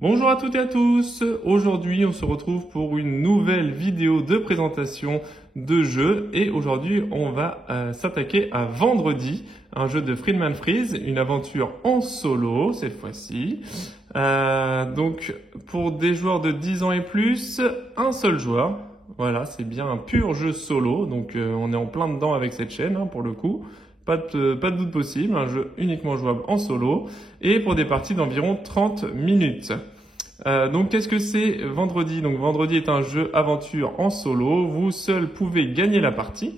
Bonjour à toutes et à tous. Aujourd'hui, on se retrouve pour une nouvelle vidéo de présentation de jeu et aujourd'hui, on va s'attaquer à Vendredi, un jeu de Friedemann Friese, une aventure en solo cette fois-ci. Donc, pour des joueurs de 10 ans et plus, un seul joueur. Voilà, c'est bien un pur jeu solo, donc on est en plein dedans avec cette chaîne pour le coup. Pas de doute possible, un jeu uniquement jouable en solo et pour des parties d'environ 30 minutes. Donc qu'est-ce que c'est Vendredi? Donc Vendredi est un jeu aventure en solo, vous seul pouvez gagner la partie.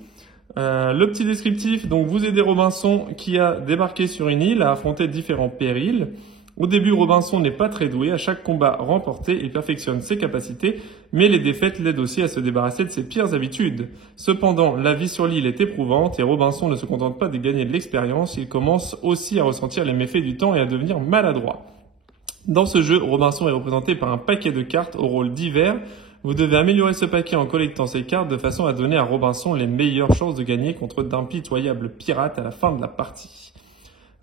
Le petit descriptif, donc vous aidez Robinson qui a débarqué sur une île à affronter différents périls. Au début, Robinson n'est pas très doué. À chaque combat remporté, il perfectionne ses capacités, mais les défaites l'aident aussi à se débarrasser de ses pires habitudes. Cependant, la vie sur l'île est éprouvante et Robinson ne se contente pas de gagner de l'expérience, il commence aussi à ressentir les méfaits du temps et à devenir maladroit. Dans ce jeu, Robinson est représenté par un paquet de cartes aux rôles divers. Vous devez améliorer ce paquet en collectant ces cartes de façon à donner à Robinson les meilleures chances de gagner contre d'impitoyables pirates à la fin de la partie.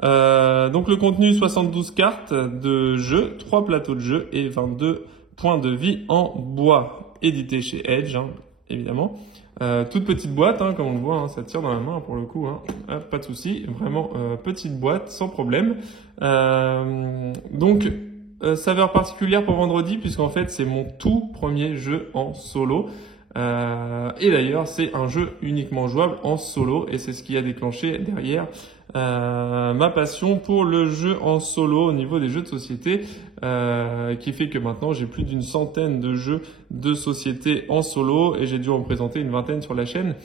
Donc le contenu, 72 cartes de jeu, 3 plateaux de jeu et 22 points de vie en bois, édité chez Edge, évidemment. Toute petite boîte, comme on le voit, ça tire dans la main pour le coup, pas de souci, vraiment petite boîte, sans problème. Donc, saveur particulière pour Vendredi, puisqu'en fait c'est mon tout premier jeu en solo. Et d'ailleurs, c'est un jeu uniquement jouable en solo et c'est ce qui a déclenché derrière ma passion pour le jeu en solo au niveau des jeux de société, qui fait que maintenant j'ai plus d'une centaine de jeux de société en solo et j'ai dû en présenter une vingtaine sur la chaîne.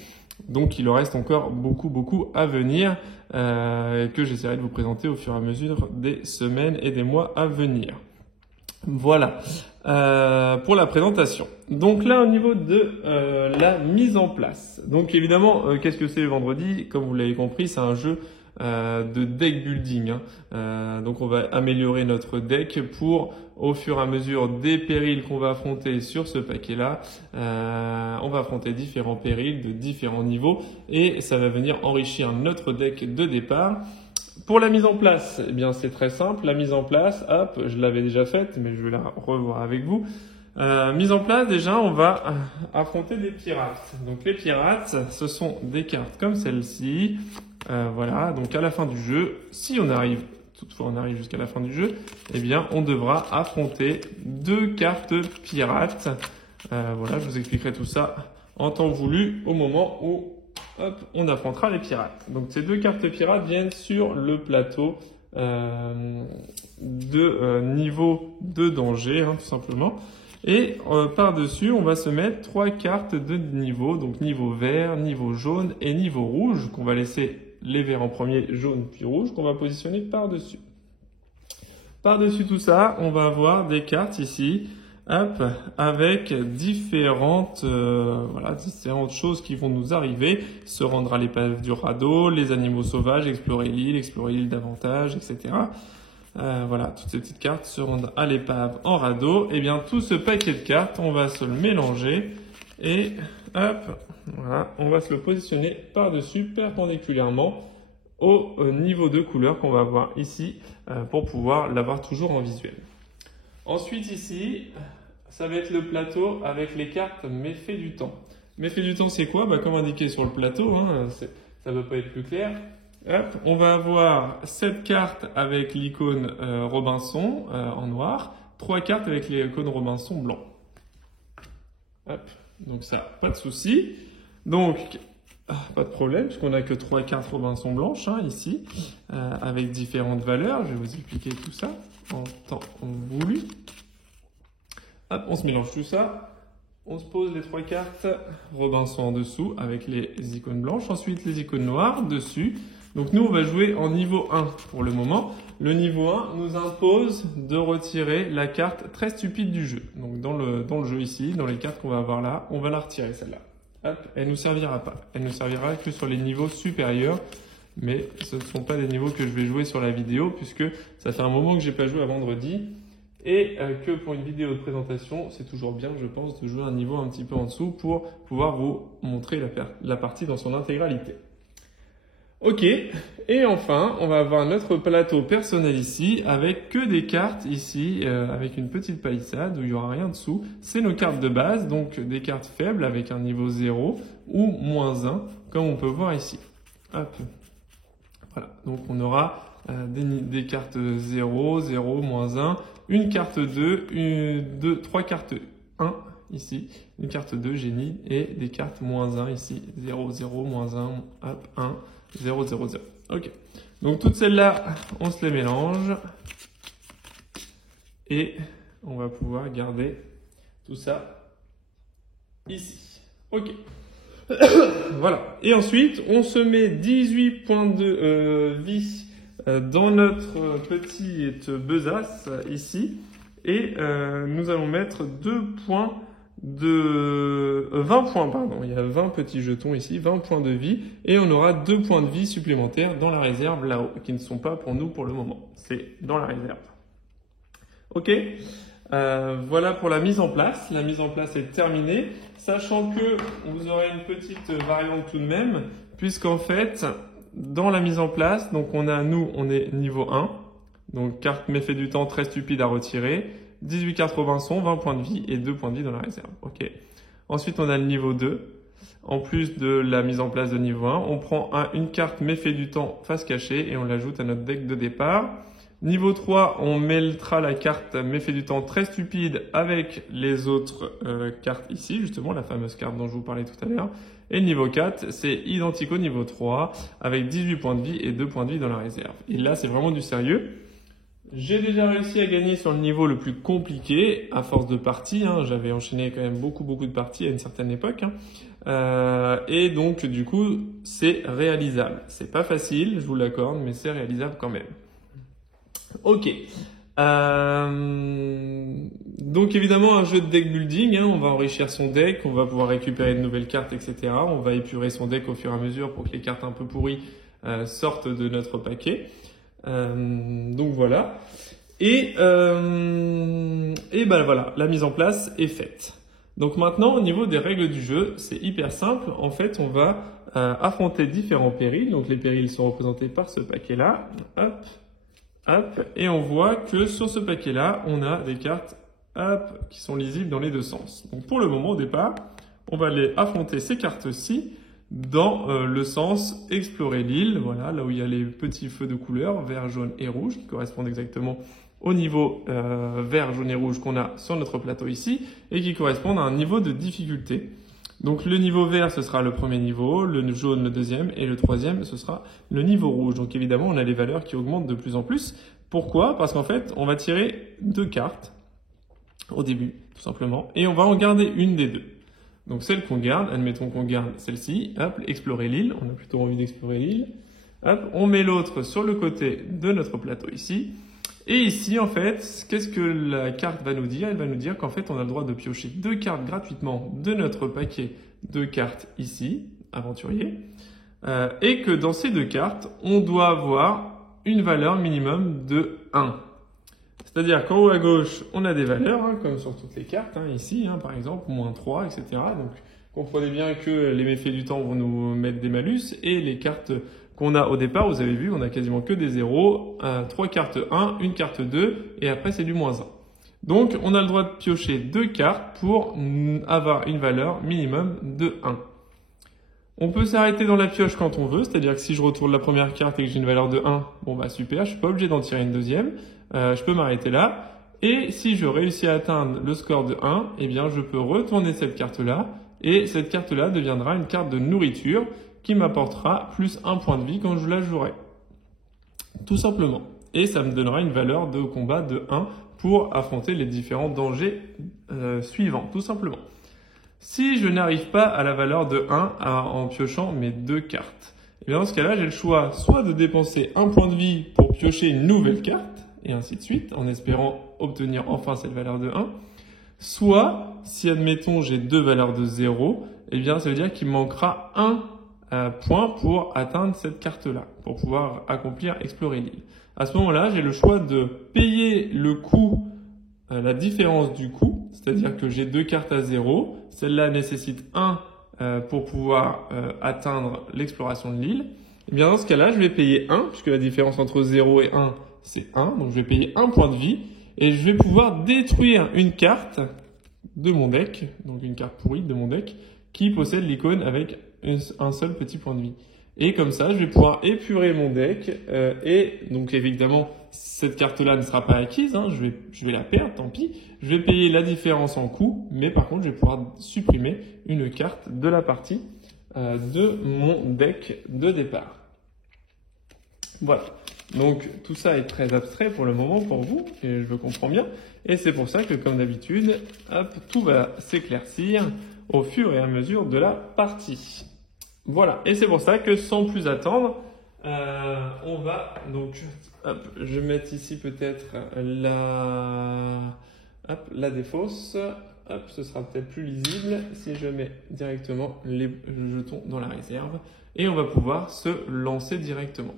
Donc il en reste encore beaucoup à venir, que j'essaierai de vous présenter au fur et à mesure des semaines et des mois à venir. Voilà pour la présentation. Donc là au niveau de la mise en place. Donc évidemment, qu'est-ce que c'est Vendredi? Comme vous l'avez compris, c'est un jeu de deck building. Donc on va améliorer notre deck pour, au fur et à mesure des périls qu'on va affronter sur ce paquet-là, on va affronter différents périls de différents niveaux et ça va venir enrichir notre deck de départ. Pour la mise en place, eh bien c'est très simple. La mise en place, hop, je l'avais déjà faite, mais je vais la revoir avec vous. Mise en place, déjà, on va affronter des pirates. Donc les pirates, ce sont des cartes comme celle-ci. Voilà, donc à la fin du jeu, si on arrive, toutefois on arrive jusqu'à la fin du jeu, eh bien on devra affronter 2 cartes pirates. Voilà, je vous expliquerai tout ça en temps voulu au moment où on affrontera les pirates. Donc ces 2 cartes pirates viennent sur le plateau de niveau de danger, tout simplement. Et par-dessus, on va se mettre 3 cartes de niveau, donc niveau vert, niveau jaune et niveau rouge, qu'on va laisser les verts en premier, jaune puis rouge, qu'on va positionner par-dessus. Par-dessus tout ça, on va avoir des cartes ici, avec différentes choses qui vont nous arriver. Se rendre à l'épave du radeau, les animaux sauvages, explorer l'île davantage, etc. Voilà, toutes ces petites cartes se rendent à l'épave en radeau. Et bien tout ce paquet de cartes, on va se le mélanger et voilà, on va se le positionner par-dessus perpendiculairement au niveau de couleur qu'on va avoir ici pour pouvoir l'avoir toujours en visuel. Ensuite ici, ça va être le plateau avec les cartes méfaits du temps. Méfaits du temps, c'est quoi? Comme indiqué sur le plateau, ça ne peut pas être plus clair. On va avoir 7 cartes avec l'icône Robinson en noir, 3 cartes avec l'icône Robinson blanc. Donc ça, pas de souci. Donc, pas de problème, puisqu'on n'a que 3 cartes Robinson blanches ici, avec différentes valeurs. Je vais vous expliquer tout ça en temps voulu. On se mélange tout ça. On se pose les 3 cartes Robinson en dessous avec les icônes blanches. Ensuite, les icônes noires dessus. Donc nous, on va jouer en niveau 1 pour le moment. Le niveau 1 nous impose de retirer la carte très stupide du jeu. Donc dans le jeu ici, dans les cartes qu'on va avoir là, on va la retirer celle-là. Elle nous servira pas. Elle ne servira que sur les niveaux supérieurs. Mais ce ne sont pas des niveaux que je vais jouer sur la vidéo puisque ça fait un moment que j'ai pas joué à Vendredi. Et que pour une vidéo de présentation, c'est toujours bien, je pense, de jouer un niveau un petit peu en dessous pour pouvoir vous montrer la partie dans son intégralité. Ok, et enfin, on va avoir notre plateau personnel ici, avec que des cartes ici, avec une petite palissade où il n'y aura rien dessous. C'est nos cartes de base, donc des cartes faibles avec un niveau 0 ou -1, comme on peut voir ici. Hop. Voilà, donc on aura des cartes 0, 0, -1, une carte 2, 3 cartes 1 ici, une carte 2, génie, et des cartes -1 ici, 0, 0, -1, hop, 1, 0, 0, 0. Ok, donc toutes celles-là, on se les mélange et on va pouvoir garder tout ça ici. Ok. Voilà. Et ensuite, on se met 18 points de vie dans notre petite besace ici. Et nous allons mettre 20 points, pardon. Il y a 20 petits jetons ici, 20 points de vie. Et on aura 2 points de vie supplémentaires dans la réserve là-haut, qui ne sont pas pour nous pour le moment. C'est dans la réserve. Ok. Voilà pour la mise en place. La mise en place est terminée, sachant que vous aurez une petite variante tout de même, puisqu'en fait, dans la mise en place, donc on est niveau 1, donc carte méfait du temps très stupide à retirer, 18 cartes Robinson, 20 points de vie et 2 points de vie dans la réserve. Ok. Ensuite, on a le niveau 2. En plus de la mise en place de niveau 1, on prend une carte méfait du temps face cachée et on l'ajoute à notre deck de départ. Niveau 3, on mettra la carte méfait du temps très stupide avec les autres cartes ici, justement, la fameuse carte dont je vous parlais tout à l'heure. Et le niveau 4, c'est identique au niveau 3, avec 18 points de vie et 2 points de vie dans la réserve. Et là, c'est vraiment du sérieux. J'ai déjà réussi à gagner sur le niveau le plus compliqué, à force de parties. Hein. J'avais enchaîné quand même beaucoup de parties à une certaine époque. Et donc, du coup, c'est réalisable. C'est pas facile, je vous l'accorde, mais c'est réalisable quand même. Ok. Donc évidemment un jeu de deck building, hein, on va enrichir son deck, on va pouvoir récupérer de nouvelles cartes, etc. On va épurer son deck au fur et à mesure pour que les cartes un peu pourries sortent de notre paquet. Donc voilà. Et ben voilà, la mise en place est faite. Donc maintenant au niveau des règles du jeu, c'est hyper simple. En fait, on va affronter différents périls. Donc les périls sont représentés par ce paquet-là. Hop. Hop, et on voit que sur ce paquet-là, on a des cartes hop, qui sont lisibles dans les deux sens. Donc pour le moment, au départ, on va aller affronter ces cartes-ci dans le sens explorer l'île, voilà, là où il y a les petits feux de couleur, vert, jaune et rouge, qui correspondent exactement au niveau vert, jaune et rouge qu'on a sur notre plateau ici, et qui correspondent à un niveau de difficulté. Donc le niveau vert, ce sera le premier niveau, le jaune le deuxième, et le troisième, ce sera le niveau rouge. Donc évidemment, on a les valeurs qui augmentent de plus en plus. Pourquoi? Parce qu'en fait, on va tirer 2 cartes au début, tout simplement, et on va en garder une des deux. Donc celle qu'on garde, admettons qu'on garde celle-ci, hop, explorer l'île, on a plutôt envie d'explorer l'île. Hop, on met l'autre sur le côté de notre plateau ici. Et ici, en fait, qu'est-ce que la carte va nous dire? Elle va nous dire qu'en fait, on a le droit de piocher 2 cartes gratuitement de notre paquet de cartes ici, aventurier, et que dans ces 2 cartes, on doit avoir une valeur minimum de 1. C'est-à-dire qu'en haut à gauche, on a des valeurs, hein, comme sur toutes les cartes, hein, ici, hein, par exemple, -3, etc. Donc, comprenez bien que les méfaits du temps vont nous mettre des malus, et les cartes qu'on a au départ, vous avez vu, on a quasiment que des 0, 3 cartes 1, une carte 2, et après c'est du -1. Donc on a le droit de piocher 2 cartes pour avoir une valeur minimum de 1. On peut s'arrêter dans la pioche quand on veut, c'est-à-dire que si je retourne la première carte et que j'ai une valeur de 1, bon bah super, je suis pas obligé d'en tirer une deuxième, je peux m'arrêter là. Et si je réussis à atteindre le score de 1, eh bien je peux retourner cette carte-là, et cette carte-là deviendra une carte de nourriture, qui m'apportera plus 1 point de vie quand je la jouerai. Tout simplement. Et ça me donnera une valeur de combat de 1 pour affronter les différents dangers suivants, tout simplement. Si je n'arrive pas à la valeur de 1 en piochant mes 2 cartes, et bien dans ce cas-là, j'ai le choix soit de dépenser 1 point de vie pour piocher une nouvelle carte, et ainsi de suite, en espérant obtenir enfin cette valeur de 1, soit, si admettons j'ai 2 valeurs de 0, eh bien ça veut dire qu'il me manquera 1 point pour atteindre cette carte-là, pour pouvoir accomplir explorer l'île. À ce moment-là, j'ai le choix de payer le coût, la différence du coût, c'est-à-dire que j'ai 2 cartes à 0, celle-là nécessite 1 pour pouvoir atteindre l'exploration de l'île, Eh bien, dans ce cas-là, je vais payer 1, puisque la différence entre 0 et 1, c'est 1. Donc, je vais payer 1 point de vie. Et je vais pouvoir détruire une carte de mon deck, donc une carte pourrie de mon deck, qui possède l'icône avec un seul petit point de vie. Et comme ça, je vais pouvoir épurer mon deck. Et donc, évidemment, cette carte-là ne sera pas acquise. Hein, je vais la perdre, tant pis. Je vais payer la différence en coût. Mais par contre, je vais pouvoir supprimer une carte de la partie de mon deck de départ. Voilà. Donc, tout ça est très abstrait pour le moment pour vous, et je le comprends bien. Et c'est pour ça que, comme d'habitude, hop, tout va s'éclaircir au fur et à mesure de la partie. Voilà. Et c'est pour ça que, sans plus attendre, on va donc, hop, je vais mettre ici peut-être la défausse. Hop, ce sera peut-être plus lisible si je mets directement les jetons dans la réserve. Et on va pouvoir se lancer directement.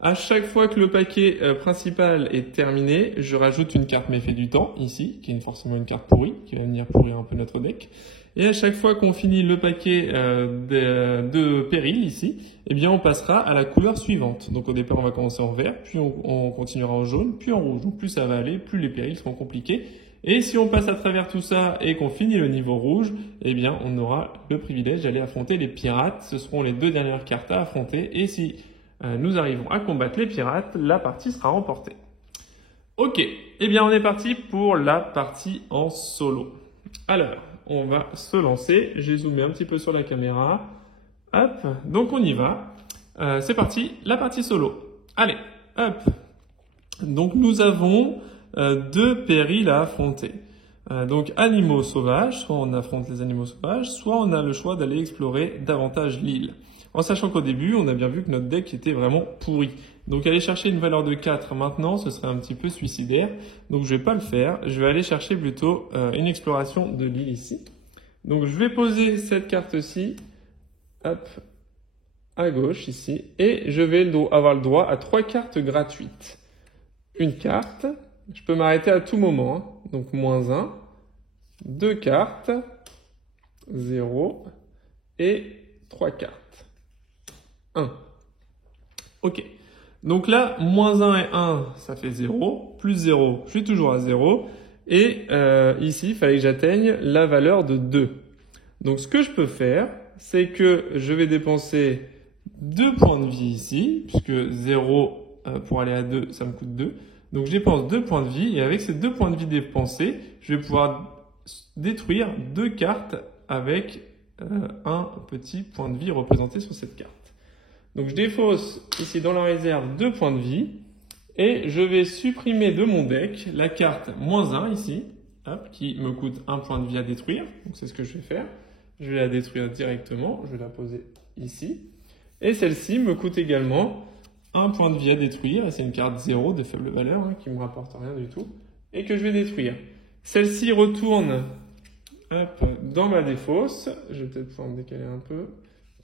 À chaque fois que le paquet principal est terminé, je rajoute une carte méfait du temps, ici, qui est forcément une carte pourrie, qui va venir pourrir un peu notre deck. Et à chaque fois qu'on finit le paquet de péril, ici, eh bien on passera à la couleur suivante. Donc au départ, on va commencer en vert, puis on continuera en jaune, puis en rouge. Donc plus ça va aller, plus les périls seront compliqués. Et si on passe à travers tout ça et qu'on finit le niveau rouge, eh bien on aura le privilège d'aller affronter les pirates. Ce seront les 2 dernières cartes à affronter. Et si nous arrivons à combattre les pirates, la partie sera remportée. Ok, eh bien on est parti pour la partie en solo. Alors, on va se lancer. J'ai zoomé un petit peu sur la caméra. Hop, donc on y va. C'est parti, la partie solo. Allez, hop. Donc nous avons 2 périls à affronter. Donc animaux sauvages, soit on affronte les animaux sauvages, soit on a le choix d'aller explorer davantage l'île. En sachant qu'au début, on a bien vu que notre deck était vraiment pourri. Donc aller chercher une valeur de 4 maintenant, ce serait un petit peu suicidaire. Donc je vais pas le faire. Je vais aller chercher plutôt une exploration de l'île ici. Donc je vais poser cette carte-ci, hop, à gauche ici. Et je vais avoir le droit à 3 cartes gratuites. Une carte, je peux m'arrêter à tout moment. Hein. Donc -1, 2 cartes, 0 et 3 cartes. 1. Ok. Donc là, -1 et 1, ça fait 0. Plus 0, je suis toujours à 0. Et ici, il fallait que j'atteigne la valeur de 2. Donc ce que je peux faire, c'est que je vais dépenser 2 points de vie ici, puisque 0 pour aller à 2, ça me coûte 2. Donc je dépense 2 points de vie, et avec ces 2 points de vie dépensés, je vais pouvoir détruire 2 cartes avec un petit point de vie représenté sur cette carte. Donc je défausse ici dans la réserve 2 points de vie et je vais supprimer de mon deck la carte -1 ici, hop, qui me coûte 1 point de vie à détruire. Donc c'est ce que je vais faire. Je vais la détruire directement, je vais la poser ici. Et celle-ci me coûte également 1 point de vie à détruire, et c'est une carte 0 de faible valeur, hein, qui ne me rapporte rien du tout, et que je vais détruire. Celle-ci retourne hop, dans ma défausse. Je vais peut-être pouvoir me décaler un peu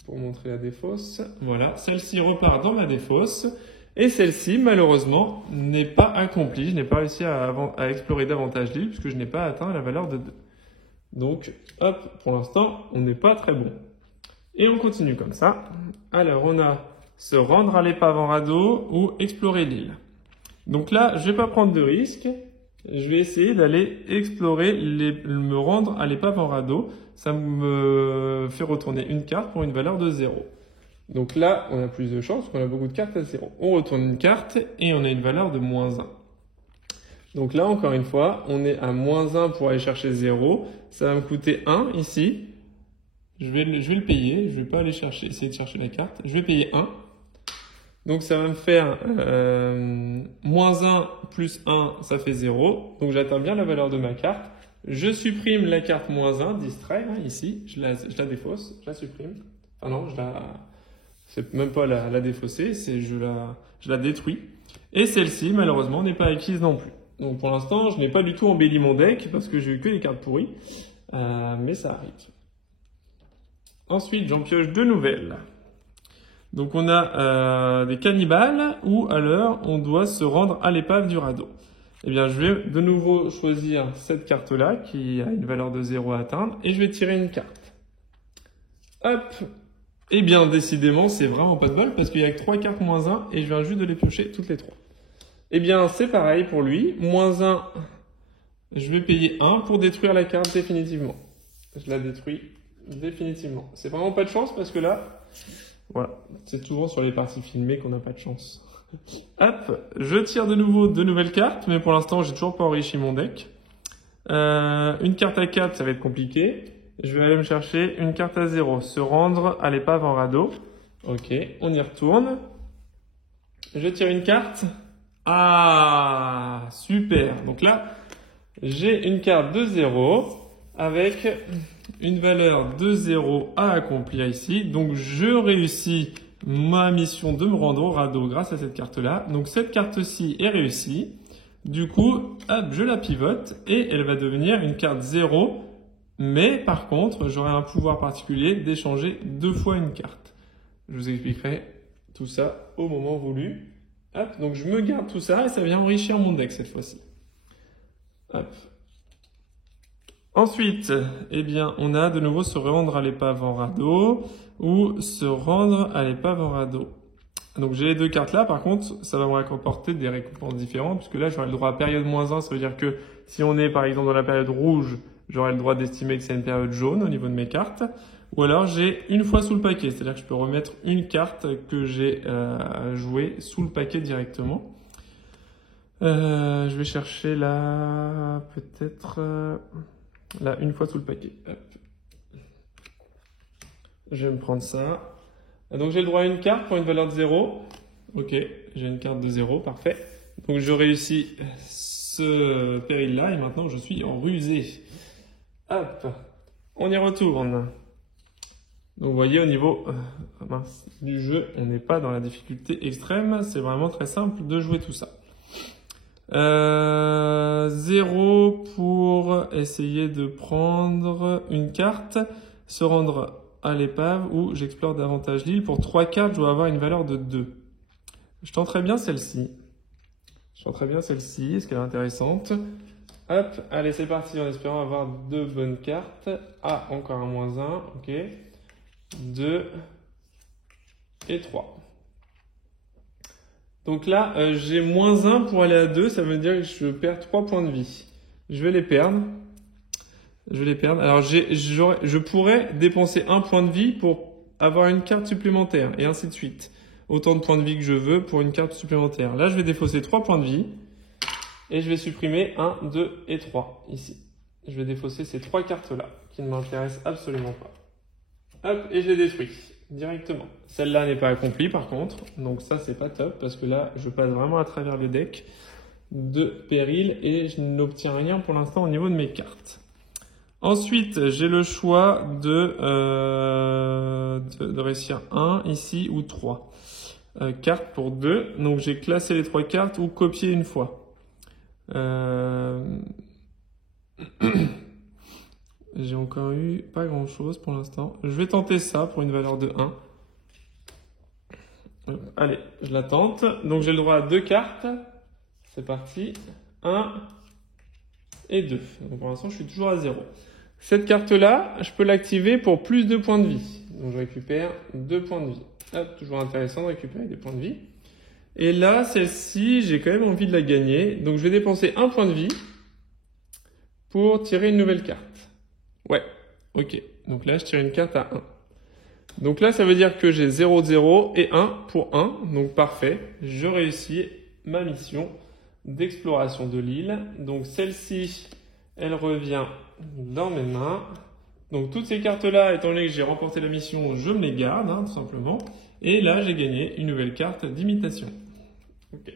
pour montrer la défausse. Voilà, celle-ci repart dans ma défausse. Et celle-ci, malheureusement, n'est pas accomplie. Je n'ai pas réussi à explorer davantage l'île puisque je n'ai pas atteint la valeur de 2. Donc, hop, pour l'instant, on n'est pas très bon. Et on continue comme ça. Alors, on a se rendre à l'épave en radeau ou explorer l'île. Donc là, je ne vais pas prendre de risque. Je vais essayer d'aller explorer, me rendre à l'épave en radeau. Ça me fait retourner une carte pour une valeur de 0. Donc là, on a plus de chance, parce qu'on a beaucoup de cartes à 0. On retourne une carte et on a une valeur de -1. Donc là, encore une fois, on est à -1 pour aller chercher 0. Ça va me coûter 1 ici. Je vais le payer. Je ne vais pas aller essayer de chercher la carte. Je vais payer 1. Donc ça va me faire -1 plus 1, ça fait 0. Donc j'atteins bien la valeur de ma carte. Je supprime la carte -1, distrait, hein, ici. Je la défausse, je la supprime. Enfin non, c'est même pas la défausser, c'est je la détruis. Et celle-ci, malheureusement, n'est pas acquise non plus. Donc pour l'instant, je n'ai pas du tout embelli mon deck parce que j'ai eu que les cartes pourries. Mais ça arrive. Ensuite, j'en pioche 2 nouvelles. Donc on a des cannibales ou alors on doit se rendre à l'épave du radeau. Eh bien, je vais de nouveau choisir cette carte-là qui a une valeur de 0 à atteindre et je vais tirer une carte. Hop, Eh bien, décidément, c'est vraiment pas de bol parce qu'il y a que 3 cartes moins 1 et je viens juste de les piocher toutes les 3. Eh bien, c'est pareil pour lui. Moins 1, je vais payer 1 pour détruire la carte définitivement. Je la détruis définitivement. C'est vraiment pas de chance parce que là, voilà, c'est toujours sur les parties filmées qu'on n'a pas de chance. Hop, je tire de nouveau 2 nouvelles cartes, mais pour l'instant, j'ai toujours pas enrichi mon deck. Une carte à 4, ça va être compliqué. Je vais aller me chercher une carte à 0. Se rendre à l'épave en radeau. Ok, on y retourne. Je tire une carte. Ah, super. Donc là, j'ai une carte de 0 avec une valeur de 0 à accomplir ici. Donc je réussis ma mission de me rendre au radeau grâce à cette carte-là. Donc cette carte-ci est réussie. Du coup, hop, je la pivote et elle va devenir une carte 0. Mais par contre, j'aurai un pouvoir particulier d'échanger 2 fois une carte. Je vous expliquerai tout ça au moment voulu. Hop, donc je me garde tout ça et ça vient enrichir mon deck cette fois-ci. Hop. Ensuite, eh bien, on a de nouveau se rendre à l'épave en radeau ou se rendre à l'épave en radeau. Donc j'ai les 2 cartes là, par contre, ça va me rapporter des récompenses différentes, puisque là j'aurai le droit à période -1, ça veut dire que si on est par exemple dans la période rouge, j'aurai le droit d'estimer que c'est une période jaune au niveau de mes cartes. Ou alors j'ai une fois sous le paquet, c'est-à-dire que je peux remettre une carte que j'ai jouée sous le paquet directement. Je vais chercher là, peut-être, là, une fois sous le paquet. Hop. Je vais me prendre ça. Donc j'ai le droit à une carte pour une valeur de 0. Ok, j'ai une carte de 0, parfait. Donc je réussis ce péril-là et maintenant je suis en rusée. Hop, on y retourne. Donc vous voyez au niveau du jeu, on n'est pas dans la difficulté extrême, c'est vraiment très simple de jouer tout ça. 0 pour essayer de prendre une carte, se rendre à l'épave où j'explore davantage l'île. Pour 3 cartes, je dois avoir une valeur de 2. Je tenterai bien celle-ci. Est-ce qu'elle est intéressante? Hop, allez, c'est parti en espérant avoir 2 bonnes cartes. Ah, encore un -1, ok. 2 et 3. Donc là, j'ai -1 pour aller à 2, ça veut dire que je perds 3 points de vie. Je vais les perdre. Alors, je pourrais dépenser 1 point de vie pour avoir une carte supplémentaire, et ainsi de suite. Autant de points de vie que je veux pour une carte supplémentaire. Là, je vais défausser 3 points de vie, et je vais supprimer 1, 2 et 3, ici. Je vais défausser ces 3 cartes-là, qui ne m'intéressent absolument pas. Hop, et je les détruis directement. Celle-là n'est pas accomplie, par contre, donc ça, c'est pas top, parce que là, je passe vraiment à travers le deck de péril, et je n'obtiens rien pour l'instant au niveau de mes cartes. Ensuite, j'ai le choix de réussir 1 ici ou 3 cartes pour 2. Donc j'ai classé les 3 cartes ou copié une fois. J'ai encore eu pas grand chose pour l'instant. Je vais tenter ça pour une valeur de 1. Allez, je la tente. Donc j'ai le droit à 2 cartes. C'est parti. 1 et 2. Donc pour l'instant, je suis toujours à 0. Cette carte-là, je peux l'activer pour plus de points de vie. Donc je récupère 2 points de vie. Hop, toujours intéressant de récupérer des points de vie. Et là, celle-ci, j'ai quand même envie de la gagner. Donc je vais dépenser 1 point de vie pour tirer une nouvelle carte. Ouais, ok. Donc là, je tire une carte à 1. Donc là, ça veut dire que j'ai 0, 0 et 1 pour 1. Donc parfait, je réussis ma mission d'exploration de l'île. Donc celle-ci, elle revient dans mes mains. Donc toutes ces cartes-là, étant donné que j'ai remporté la mission, je me les garde, tout simplement. Et là, j'ai gagné une nouvelle carte d'imitation. Ok.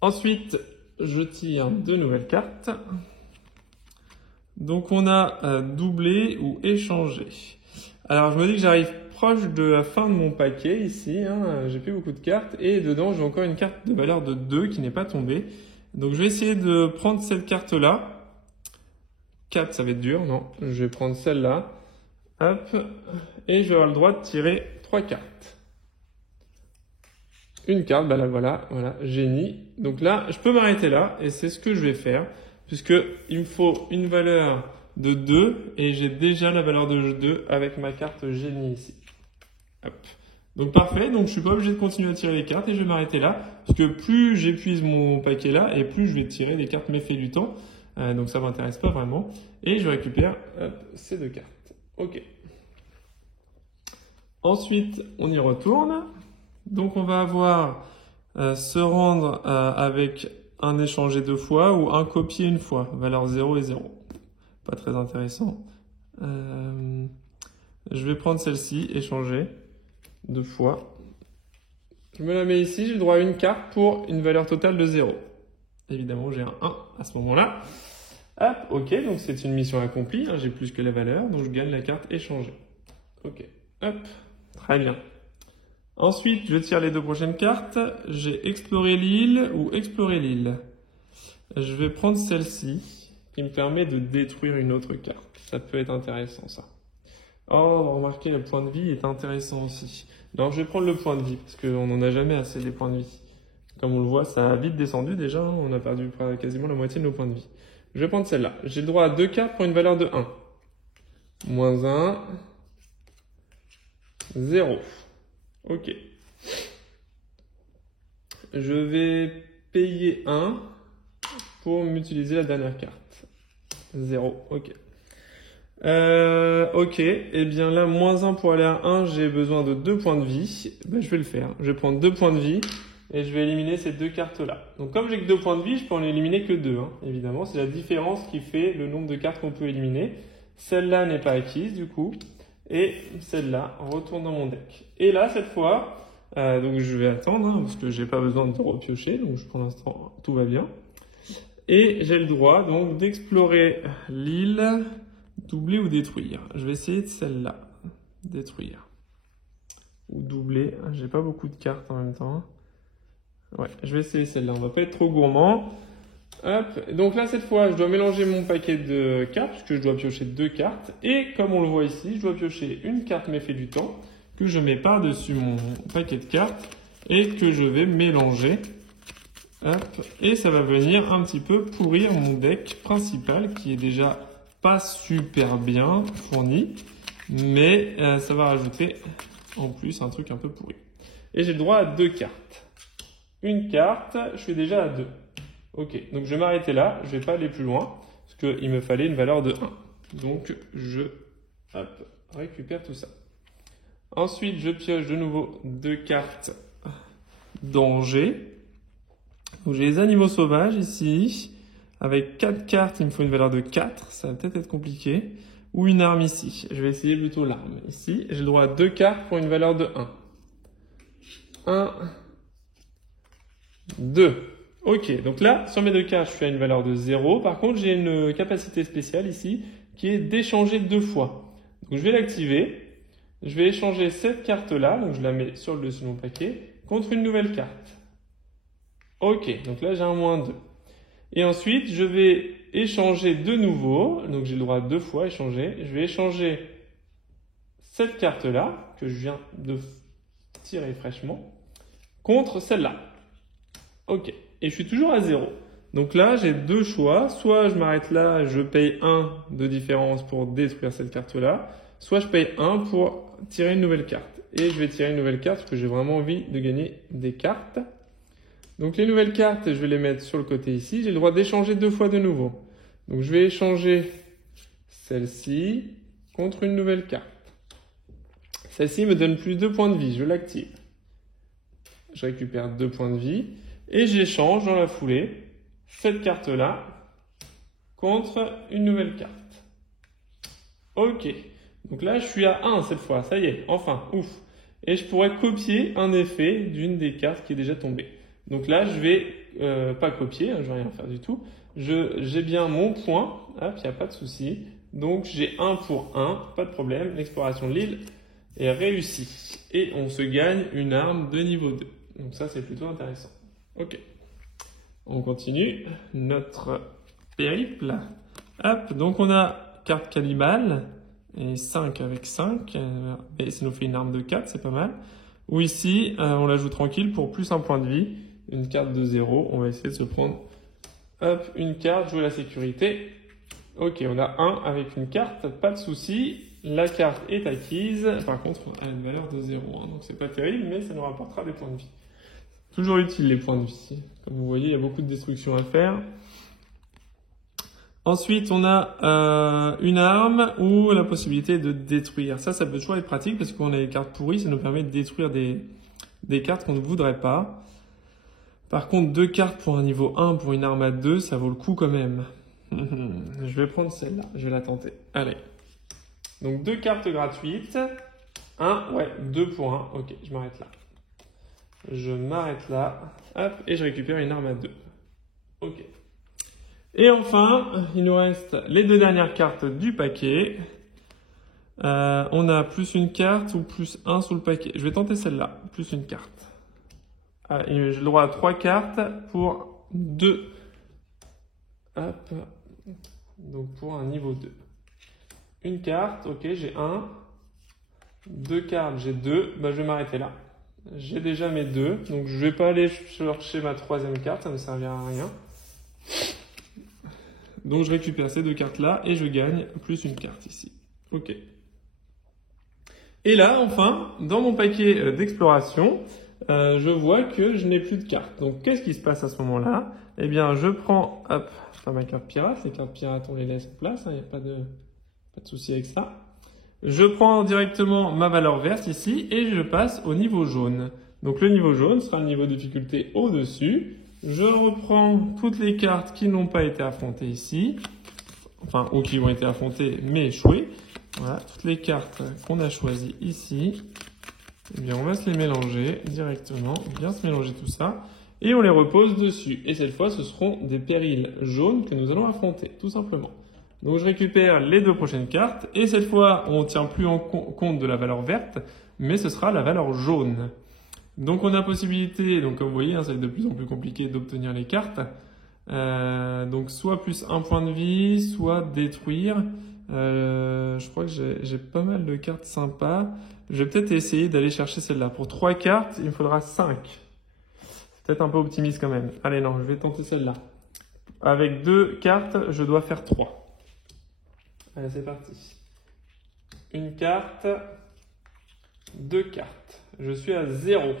Ensuite, je tire 2 nouvelles cartes. Donc on a doublé ou échangé. Alors je me dis que j'arrive proche de la fin de mon paquet ici. J'ai plus beaucoup de cartes. Et dedans, j'ai encore une carte de valeur de 2 qui n'est pas tombée. Donc je vais essayer de prendre cette carte-là. 4, ça va être dur, non. Je vais prendre celle-là. Hop. Et je vais avoir le droit de tirer 3 cartes. Une carte, bah là, voilà, génie. Donc là, je peux m'arrêter là, et c'est ce que je vais faire, puisque il me faut une valeur de 2 et j'ai déjà la valeur de 2 avec ma carte génie ici. Hop. Donc parfait, donc je suis pas obligé de continuer à tirer les cartes et je vais m'arrêter là, parce que plus j'épuise mon paquet là, et plus je vais tirer des cartes méfaits du temps, donc ça m'intéresse pas vraiment, et je récupère ces 2 cartes. Ok. Ensuite, on y retourne, donc on va avoir se rendre avec un échangé 2 fois ou un copier une fois, valeur 0 et 0. Pas très intéressant. Je vais prendre celle-ci, échanger 2 fois. Je me la mets ici, j'ai le droit à une carte pour une valeur totale de 0. Évidemment, j'ai un 1 à ce moment-là. Hop, ok, donc c'est une mission accomplie, hein, j'ai plus que la valeur, donc je gagne la carte échangée. Ok, hop, très bien. Ensuite, je tire les 2 prochaines cartes. J'ai exploré l'île ou explorer l'île. Je vais prendre celle-ci, qui me permet de détruire une autre carte. Ça peut être intéressant, ça. Oh, remarquez, le point de vie est intéressant aussi. Alors, je vais prendre le point de vie, parce qu'on n'en a jamais assez des points de vie. Comme on le voit, ça a vite descendu déjà, hein, on a perdu quasiment la moitié de nos points de vie. Je vais prendre celle-là. J'ai le droit à 2 cartes pour une valeur de 1. Moins 1, 0. Ok. Je vais payer 1 pour m'utiliser la dernière carte. 0. Ok. Ok. Et bien là, moins 1 pour aller à 1, j'ai besoin de 2 points de vie. Ben, je vais le faire. Je vais prendre 2 points de vie et je vais éliminer ces 2 cartes-là. Donc comme j'ai que 2 points de vie, je peux en éliminer que 2. Hein, évidemment, c'est la différence qui fait le nombre de cartes qu'on peut éliminer. Celle-là n'est pas acquise du coup. Et celle-là retourne dans mon deck. Et là, cette fois, donc je vais attendre, hein, parce que j'ai pas besoin de repiocher, donc pour l'instant, tout va bien. Et j'ai le droit donc d'explorer l'île, doubler ou détruire. Je vais essayer de celle-là, détruire. Ou doubler, j'ai pas beaucoup de cartes en même temps. Ouais, je vais essayer celle-là, on va pas être trop gourmand. Hop. Donc là, cette fois, je dois mélanger mon paquet de cartes, puisque je dois piocher 2 cartes. Et comme on le voit ici, je dois piocher une carte méfait du temps, que je mets par-dessus mon paquet de cartes, et que je vais mélanger. Hop. Et ça va venir un petit peu pourrir mon deck principal, qui est déjà pas super bien fourni, mais ça va rajouter en plus un truc un peu pourri. Et j'ai le droit à 2 cartes. Une carte, je suis déjà à 2. Ok, donc je vais m'arrêter là, je vais pas aller plus loin, parce qu'il me fallait une valeur de 1. Donc je récupère tout ça. Ensuite, je pioche de nouveau 2 cartes danger. Donc j'ai les animaux sauvages ici. Avec 4 cartes, il me faut une valeur de 4, ça va peut-être être compliqué. Ou une arme ici, je vais essayer plutôt l'arme. Ici, j'ai le droit à 2 cartes pour une valeur de 1. 1, 2. Ok, donc là, sur mes 2 cartes, je suis à une valeur de 0. Par contre, j'ai une capacité spéciale ici qui est d'échanger 2 fois. Donc je vais l'activer. Je vais échanger cette carte-là, donc je la mets sur le dessus de mon paquet, contre une nouvelle carte. Ok, donc là j'ai un moins 2. Et ensuite, je vais échanger de nouveau, donc j'ai le droit à 2 fois échanger. Je vais échanger cette carte-là, que je viens de tirer fraîchement, contre celle-là. Ok. Et je suis toujours à 0. Donc là, j'ai 2 choix. Soit je m'arrête là, je paye 1 de différence pour détruire cette carte-là. Soit je paye 1 pour tirer une nouvelle carte. Et je vais tirer une nouvelle carte parce que j'ai vraiment envie de gagner des cartes. Donc les nouvelles cartes, je vais les mettre sur le côté ici. J'ai le droit d'échanger 2 fois de nouveau. Donc je vais échanger celle-ci contre une nouvelle carte. Celle-ci me donne plus 2 points de vie. Je l'active. Je récupère 2 points de vie. Et j'échange dans la foulée cette carte-là contre une nouvelle carte. Ok. Donc là, je suis à 1 cette fois. Ça y est, enfin, ouf. Et je pourrais copier un effet d'une des cartes qui est déjà tombée. Donc là, je vais pas copier, hein, je vais rien faire du tout. J'ai bien mon point. Hop, il n'y a pas de souci. Donc j'ai 1 pour 1, pas de problème. L'exploration de l'île est réussie. Et on se gagne une arme de niveau 2. Donc ça, c'est plutôt intéressant. Ok, on continue notre périple. Hop, donc on a carte cannibale et 5 avec 5. Et ça nous fait une arme de 4, c'est pas mal. Ou ici, on la joue tranquille pour plus un point de vie. Une carte de 0. On va essayer de se prendre hop, une carte, jouer la sécurité. Ok, on a 1 avec une carte, pas de souci. La carte est acquise. Par contre, elle a une valeur de 0. Hein, donc c'est pas terrible, mais ça nous rapportera des points de vie. Toujours utile les points de vie. Comme vous voyez, il y a beaucoup de destruction à faire. Ensuite, on a une arme ou la possibilité de détruire. Ça peut toujours être pratique parce qu'on a des cartes pourries, ça nous permet de détruire des cartes qu'on ne voudrait pas. Par contre, 2 cartes pour un niveau 1 pour une arme à 2, ça vaut le coup quand même. Je vais prendre celle-là, je vais la tenter. Allez. Donc 2 cartes gratuites. 2 pour 1. Ok, je m'arrête là. Je m'arrête là. Hop, et je récupère une arme à 2. Ok. Et enfin, il nous reste les 2 dernières cartes du paquet. On a plus une carte ou plus 1 sous le paquet. Je vais tenter celle-là, plus une carte. J'ai le droit à 3 cartes pour 2. Hop. Donc pour un niveau 2. Une carte, ok, j'ai 1. 2 cartes, j'ai 2. Je vais m'arrêter là. J'ai déjà mes 2. Donc je vais pas aller chercher ma 3e carte, ça ne me servira à rien. Donc je récupère ces 2 cartes-là et je gagne plus une carte ici. Ok. Et là, enfin, dans mon paquet d'exploration, je vois que je n'ai plus de cartes. Donc qu'est-ce qui se passe à ce moment-là? Eh bien, je prends ma carte pirate. Les cartes pirates, on les laisse en place. Il n'y a pas de souci avec ça. Je prends directement ma valeur verte ici et je passe au niveau jaune. Donc le niveau jaune sera le niveau de difficulté au-dessus. Je reprends toutes les cartes qui n'ont pas été affrontées ici. Enfin, ou qui ont été affrontées mais échouées. Voilà, toutes les cartes qu'on a choisies ici. Eh bien, on va se les mélanger directement. Bien se mélanger tout ça. Et on les repose dessus. Et cette fois, ce seront des périls jaunes que nous allons affronter, tout simplement. Donc, je récupère les 2 prochaines cartes. Et cette fois, on ne tient plus en compte de la valeur verte, mais ce sera la valeur jaune. Donc on a possibilité, donc comme vous voyez, ça va être de plus en plus compliqué d'obtenir les cartes. Donc soit plus 1 point de vie, soit détruire. Je crois que j'ai pas mal de cartes sympas. Je vais peut-être essayer d'aller chercher celle-là. Pour 3 cartes, il me faudra 5. C'est peut-être un peu optimiste quand même. Allez, non, je vais tenter celle-là. Avec 2 cartes, je dois faire 3. Allez, c'est parti. Une carte, 2 cartes. Je suis à 0.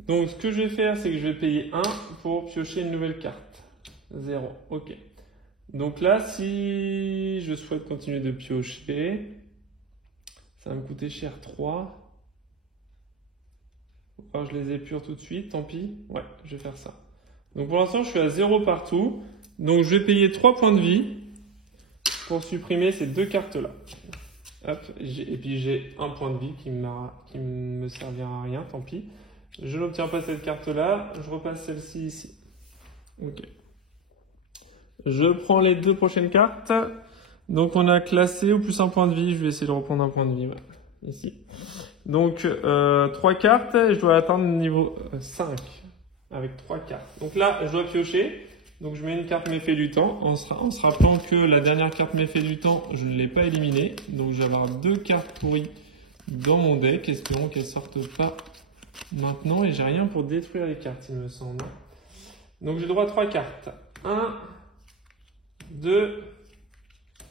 Donc, ce que je vais faire, c'est que je vais payer 1 pour piocher une nouvelle carte. 0. Ok. Donc là, si je souhaite continuer de piocher, ça va me coûter cher 3. Alors, je les épure tout de suite, tant pis. Ouais, je vais faire ça. Donc, pour l'instant, je suis à 0 partout. Donc, je vais payer 3 points de vie pour supprimer ces 2 cartes-là. Hop, et puis j'ai 1 point de vie qui me servira à rien, tant pis. Je n'obtiens pas cette carte-là, je repasse celle-ci ici. Ok. Je prends les 2 prochaines cartes. Donc on a classé au plus 1 point de vie, je vais essayer de reprendre 1 point de vie, voilà, ici. Donc 3 cartes, je dois atteindre le niveau 5 avec 3 cartes. Donc là, je dois piocher. Donc je mets une carte méfait du temps en se rappelant que la dernière carte méfait du temps, je ne l'ai pas éliminée. Donc je vais avoir 2 cartes pourries dans mon deck. Espérons qu'elles ne sortent pas maintenant. Et j'ai rien pour détruire les cartes, il me semble. Donc j'ai droit à 3 cartes. 1, 2,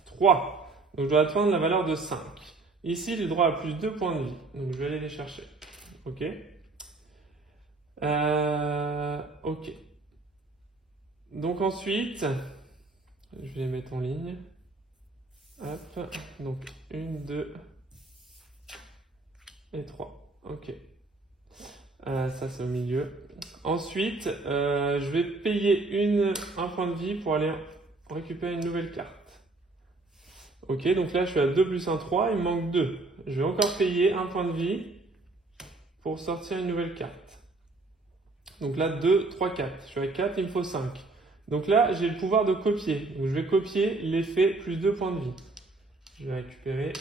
3. Donc je dois atteindre la valeur de 5. Ici, j'ai droit à plus 2 points de vie. Donc je vais aller les chercher. Ok. Ok. Donc ensuite, je vais les mettre en ligne. Hop. Donc 1, 2 et 3. Ok. Ça c'est au milieu. Ensuite, je vais payer un point de vie pour aller récupérer une nouvelle carte. Ok, donc là je suis à 2 plus 1, 3, il me manque 2. Je vais encore payer un point de vie pour sortir une nouvelle carte. Donc là 2, 3, 4. Je suis à 4, il me faut 5. Donc là j'ai le pouvoir de copier. Donc je vais copier l'effet plus 2 points de vie. Je vais récupérer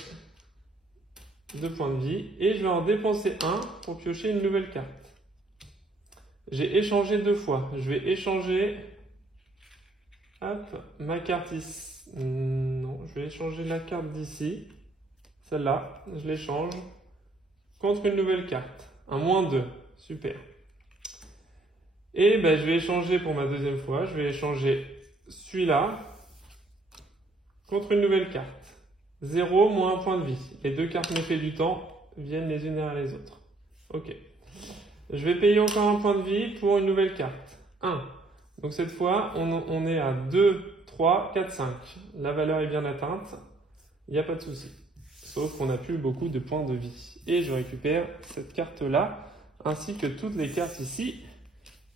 2 points de vie et je vais en dépenser 1 pour piocher une nouvelle carte. J'ai échangé 2 fois. Je vais échanger ma carte ici. Non, je vais échanger la carte d'ici. Celle-là, je l'échange contre une nouvelle carte. Un -2. Super. Et je vais échanger pour ma deuxième fois. Je vais échanger celui-là contre une nouvelle carte. 0 moins 1 point de vie. Les deux cartes méfaits du temps viennent les unes derrière les autres. Ok. Je vais payer encore 1 point de vie pour une nouvelle carte. 1. Donc cette fois, on est à 2, 3, 4, 5. La valeur est bien atteinte. Il n'y a pas de souci. Sauf qu'on n'a plus beaucoup de points de vie. Et je récupère cette carte-là, ainsi que toutes les cartes ici.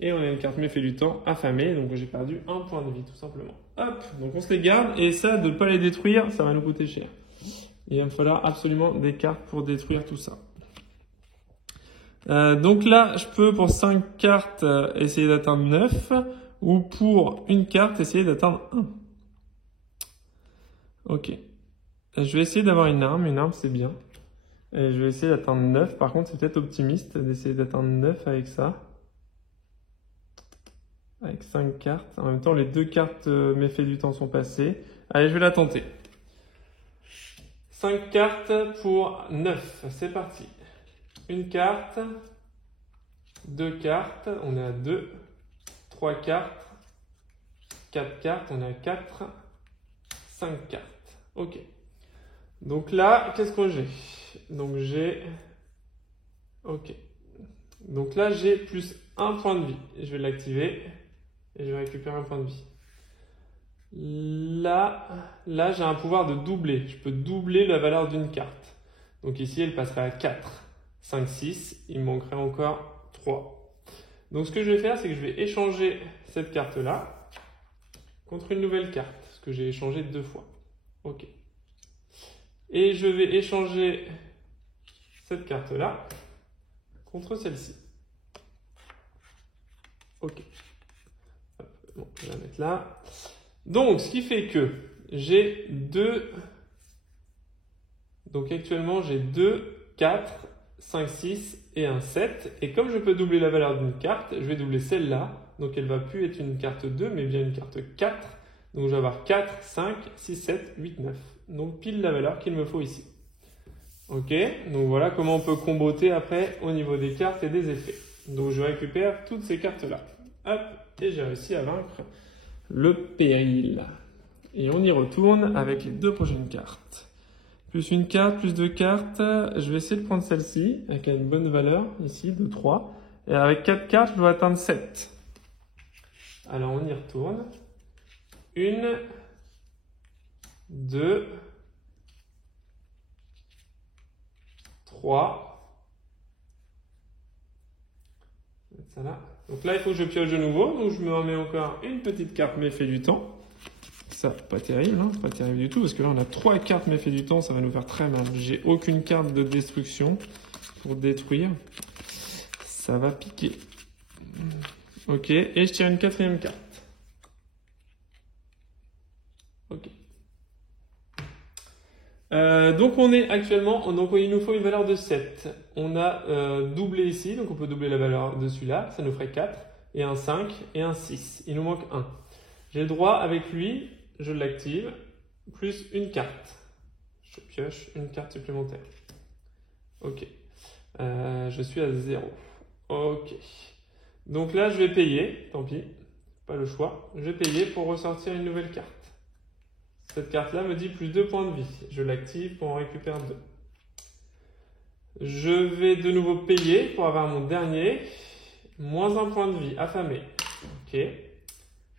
Et on a une carte méfait du temps affamée, donc j'ai perdu 1 point de vie, tout simplement. Hop, donc on se les garde, et ça, de ne pas les détruire, ça va nous coûter cher. Il va me falloir absolument des cartes pour détruire tout ça. Donc là, je peux pour 5 cartes essayer d'atteindre 9, ou pour une carte essayer d'atteindre 1. Ok. Je vais essayer d'avoir une arme c'est bien. Et je vais essayer d'atteindre 9, par contre c'est peut-être optimiste d'essayer d'atteindre 9 avec ça. Avec 5 cartes. En même temps, les 2 cartes méfaits du temps sont passées. Allez, je vais la tenter. 5 cartes pour 9. C'est parti. Une carte. 2 cartes. On est à 2. 3 cartes. 4 cartes. On est à 4. 5 cartes. Ok. Donc là, qu'est-ce que j'ai? Donc j'ai... Ok. Donc là, j'ai plus 1 point de vie. Je vais l'activer. Et je vais récupérer 1 point de vie. Là j'ai un pouvoir de doubler. Je peux doubler la valeur d'une carte. Donc ici, elle passerait à 4, 5, 6. Il me manquerait encore 3. Donc ce que je vais faire, c'est que je vais échanger cette carte-là contre une nouvelle carte. Parce que j'ai échangé 2 fois. Ok. Et je vais échanger cette carte-là contre celle-ci. Ok. Bon, je vais la mettre là. Donc, ce qui fait que j'ai 2... Donc, actuellement, j'ai 2, 4, 5, 6 et un 7. Et comme je peux doubler la valeur d'une carte, je vais doubler celle-là. Donc, elle ne va plus être une carte 2, mais bien une carte 4. Donc, je vais avoir 4, 5, 6, 7, 8, 9. Donc, pile la valeur qu'il me faut ici. Ok, donc voilà comment on peut comboter après au niveau des cartes et des effets. Donc, je récupère toutes ces cartes-là. Hop, et j'ai réussi à vaincre le péril. Et on y retourne avec les 2 prochaines cartes. Plus une carte, plus 2 cartes. Je vais essayer de prendre celle-ci, avec une bonne valeur, ici, de 3. Et avec 4 cartes, je dois atteindre 7. Alors, on y retourne. 1, 2, 3. Je vais mettre ça là. Donc là, il faut que je pioche de nouveau. Donc, je me remets encore une petite carte méfait du temps. Ça, pas terrible, hein, pas terrible du tout, parce que là, on a 3 cartes méfait du temps, ça va nous faire très mal. J'ai aucune carte de destruction pour détruire. Ça va piquer. Ok, et je tire une 4e carte. Ok. Donc on est actuellement, donc il nous faut une valeur de 7. On a doublé ici, donc on peut doubler la valeur de celui-là, ça nous ferait 4, et un 5, et un 6. Il nous manque 1. J'ai le droit avec lui, je l'active, plus une carte. Je pioche une carte supplémentaire. Ok. Je suis à 0. Ok. Donc là, je vais payer, tant pis, pas le choix. Je vais payer pour ressortir une nouvelle carte. Cette carte-là me dit plus 2 points de vie. Je l'active pour en récupérer 2. Je vais de nouveau payer pour avoir mon dernier. Moins 1 point de vie, affamé. Ok.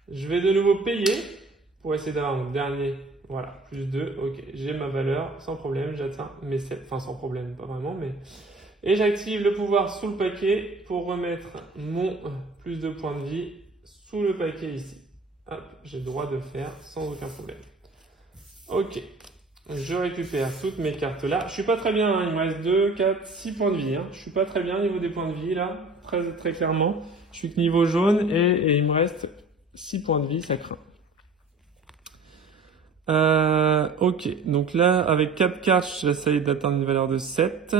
Je vais de nouveau payer pour essayer d'avoir mon dernier. Voilà, plus 2. Ok, j'ai ma valeur sans problème. J'atteins mes 7. Enfin, sans problème, pas vraiment, mais... Et j'active le pouvoir sous le paquet pour remettre mon plus 2 points de vie sous le paquet ici. Hop, j'ai le droit de le faire sans aucun problème. Ok, je récupère toutes mes cartes là. Je suis pas très bien, hein. Il me reste 2, 4, 6 points de vie. Hein. Je suis pas très bien au niveau des points de vie là, très clairement. Je suis que niveau jaune et il me reste 6 points de vie, ça craint. Ok, donc là avec 4 cartes, j'essaye d'atteindre une valeur de 7.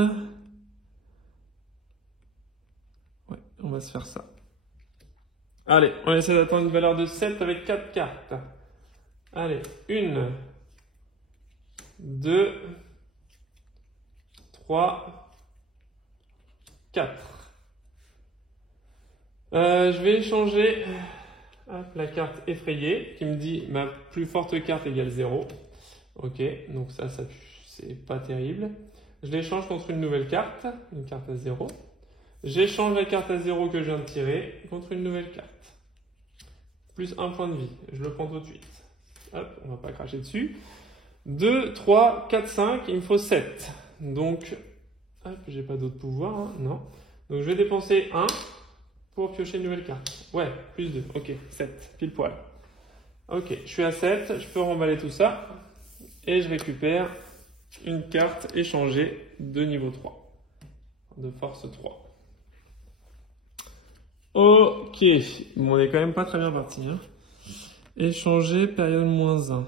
Ouais, on va se faire ça. Allez, on essaie d'atteindre une valeur de 7 avec 4 cartes. Allez, 1, 2, 3, 4. Je vais échanger la carte effrayée qui me dit ma plus forte carte égale 0. Ok, donc ça c'est pas terrible. Je l'échange contre une nouvelle carte à 0. J'échange la carte à 0 que je viens de tirer contre une nouvelle carte. Plus un point de vie, je le prends tout de suite. Hop, on va pas cracher dessus. 2, 3, 4, 5, il me faut 7. Donc, hop, j'ai pas d'autre pouvoir, hein, non. Donc je vais dépenser 1 pour piocher une nouvelle carte. Ouais, plus 2, ok, 7, pile poil. Ok, je suis à 7, je peux remballer tout ça. Et je récupère une carte échangée de niveau 3, de force 3. Ok, bon, on est quand même pas très bien parti. Hein. Échanger, période -1.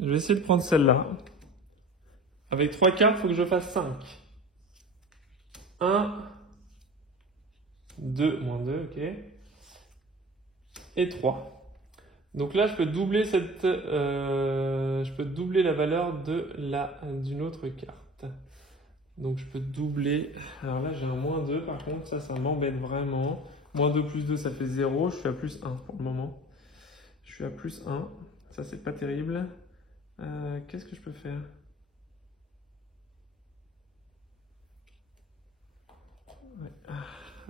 Je vais essayer de prendre celle-là. Avec 3 cartes, il faut que je fasse 5. 1, 2, -2, ok. Et 3. Donc là, je peux doubler la valeur d'une autre carte. Donc je peux doubler. Alors là, j'ai un -2 par contre, ça m'embête vraiment. -2 plus 2, ça fait 0. Je suis à +1 pour le moment. Je suis à +1. Ça, c'est pas terrible. Qu'est-ce que je peux faire? Ouais.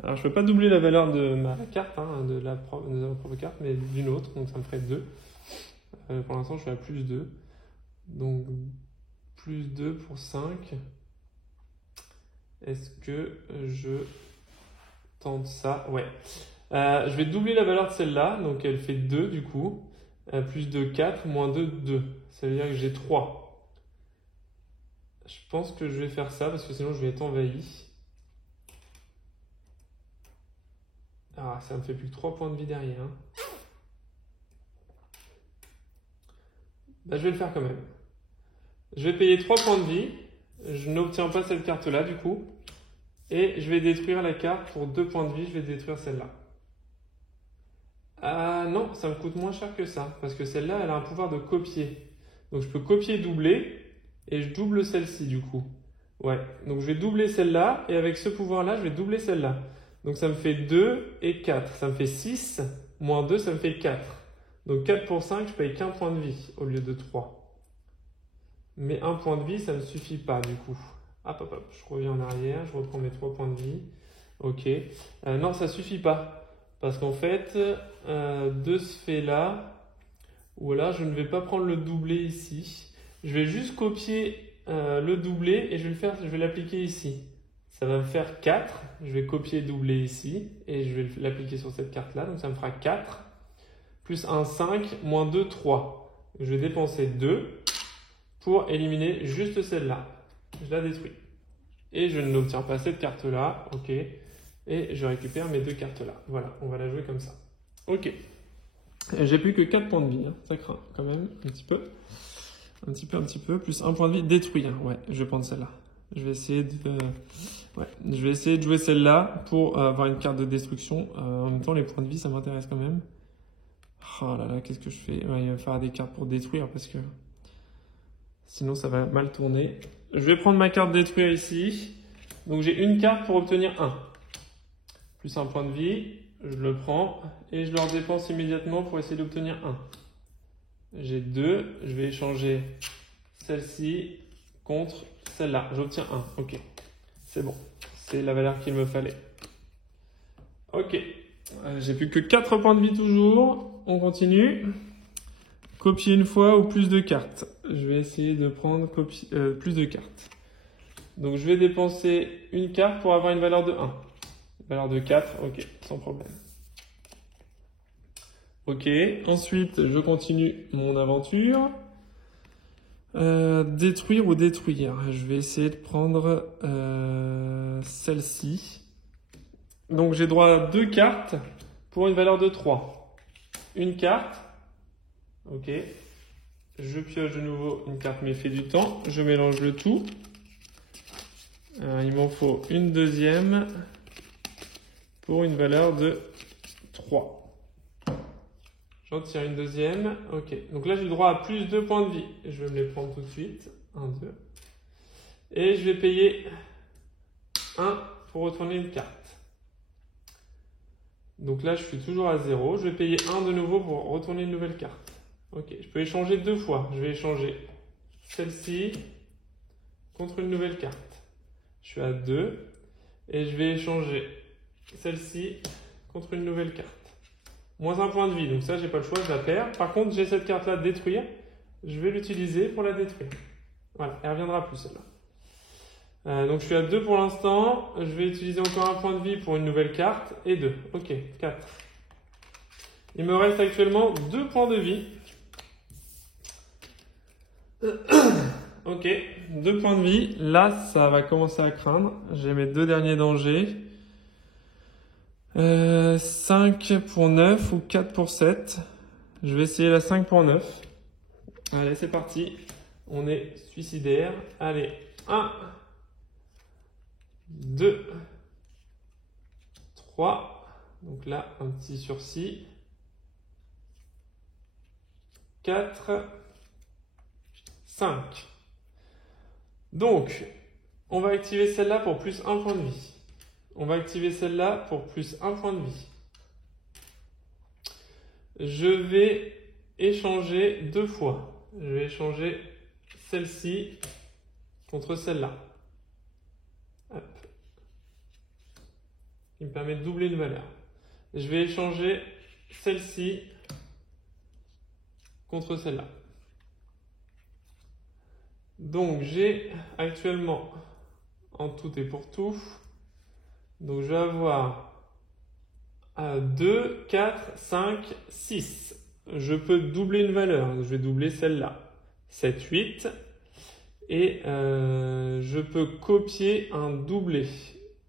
Alors je peux pas doubler la valeur de ma carte, hein, de ma propre carte, mais d'une autre. Donc ça me ferait 2. Pour l'instant, je suis à +2. Donc +2 pour 5. Est-ce que je tente ça? Ouais. Je vais doubler la valeur de celle-là. Donc elle fait 2 du coup. Plus 2, 4. -2, 2. Ça veut dire que j'ai 3. Je pense que je vais faire ça parce que sinon je vais être envahi. Ah, ça me fait plus que 3 points de vie derrière. Bah, je vais le faire quand même. Je vais payer 3 points de vie. Je n'obtiens pas cette carte-là du coup. Et je vais détruire la carte pour 2 points de vie. Je vais détruire celle-là. Ah non, ça me coûte moins cher que ça. Parce que celle-là, elle a un pouvoir de copier. Donc je peux copier et doubler. Et je double celle-ci du coup. Ouais, donc je vais doubler celle-là. Et avec ce pouvoir-là, je vais doubler celle-là. Donc ça me fait 2 et 4. Ça me fait 6. -2, ça me fait 4. Donc 4 pour 5, je paye qu'un point de vie au lieu de 3. Mais un point de vie, ça ne me suffit pas du coup. Hop, hop, hop, je reviens en arrière, je reprends mes 3 points de vie. Ok. Non, ça ne suffit pas. Parce qu'en fait, de ce fait-là, voilà, je ne vais pas prendre le doublé ici. Je vais juste copier le doublé et je vais l'appliquer ici. Ça va me faire 4. Je vais copier et doubler ici et je vais l'appliquer sur cette carte-là. Donc ça me fera 4. Plus 1, 5. -2, 3. Je vais dépenser 2 pour éliminer juste celle-là. Je la détruis. Et je n'obtiens pas cette carte-là. Ok. Et je récupère mes 2 cartes-là. Voilà, on va la jouer comme ça. Ok. J'ai plus que 4 points de vie. Hein. Ça craint quand même un petit peu. Un petit peu. Plus 1 point de vie. Détruire. Ouais, je vais prendre celle-là. Je vais essayer de jouer celle-là pour avoir une carte de destruction. En même temps, les points de vie, ça m'intéresse quand même. Oh là là, qu'est-ce que je fais? Ouais, il va falloir des cartes pour détruire parce que sinon ça va mal tourner. Je vais prendre ma carte détruire ici. Donc j'ai une carte pour obtenir 1. Plus un point de vie. Je le prends et je le redépense immédiatement pour essayer d'obtenir 1. J'ai 2. Je vais échanger celle-ci contre celle-là. J'obtiens 1. Ok. C'est bon. C'est la valeur qu'il me fallait. Ok. J'ai plus que 4 points de vie toujours. On continue. Copier une fois ou plus de cartes. Je vais essayer de prendre plus de cartes. Donc je vais dépenser une carte pour avoir une valeur de 1. Une valeur de 4. Ok. Sans problème. Ok. Ensuite, je continue mon aventure. Détruire ou détruire. Je vais essayer de prendre celle-ci. Donc j'ai droit à 2 cartes pour une valeur de 3. Une carte. Ok. Je pioche de nouveau une carte méfait du temps. Je mélange le tout. Il m'en faut une deuxième pour une valeur de 3. J'en tire une deuxième. Ok. Donc là, j'ai le droit à plus 2 points de vie. Je vais me les prendre tout de suite. 1, 2. Et je vais payer 1 pour retourner une carte. Donc là, je suis toujours à 0. Je vais payer 1 de nouveau pour retourner une nouvelle carte. Ok, je peux échanger 2 fois. Je vais échanger celle-ci contre une nouvelle carte. Je suis à 2. Et je vais échanger celle-ci contre une nouvelle carte. Moins 1 point de vie, donc ça, j'ai pas le choix, je la perds. Par contre, j'ai cette carte-là détruire. Je vais l'utiliser pour la détruire. Voilà, elle reviendra plus celle-là. Donc je suis à 2 pour l'instant. Je vais utiliser encore 1 point de vie pour une nouvelle carte. Et 2. Ok, 4. Il me reste actuellement 2 points de vie. Ok, 2 points de vie. Là, ça va commencer à craindre. J'ai mes 2 derniers dangers. 5 pour 9 ou 4 pour 7. Je vais essayer la 5 pour 9. Allez, c'est parti. On est suicidaire. Allez, 1, 2, 3. Donc là, un petit sursis. 4, 5. Donc, on va activer celle-là pour plus 1 point de vie. On va activer celle-là pour plus 1 point de vie. Je vais échanger 2 fois. Je vais échanger celle-ci contre celle-là. Hop. Qui me permet de doubler une valeur. Je vais échanger celle-ci contre celle-là. Donc j'ai actuellement en tout et pour tout, donc je vais avoir 2, 4, 5, 6. Je peux doubler une valeur, je vais doubler celle-là. 7, 8. Et je peux copier un doublé.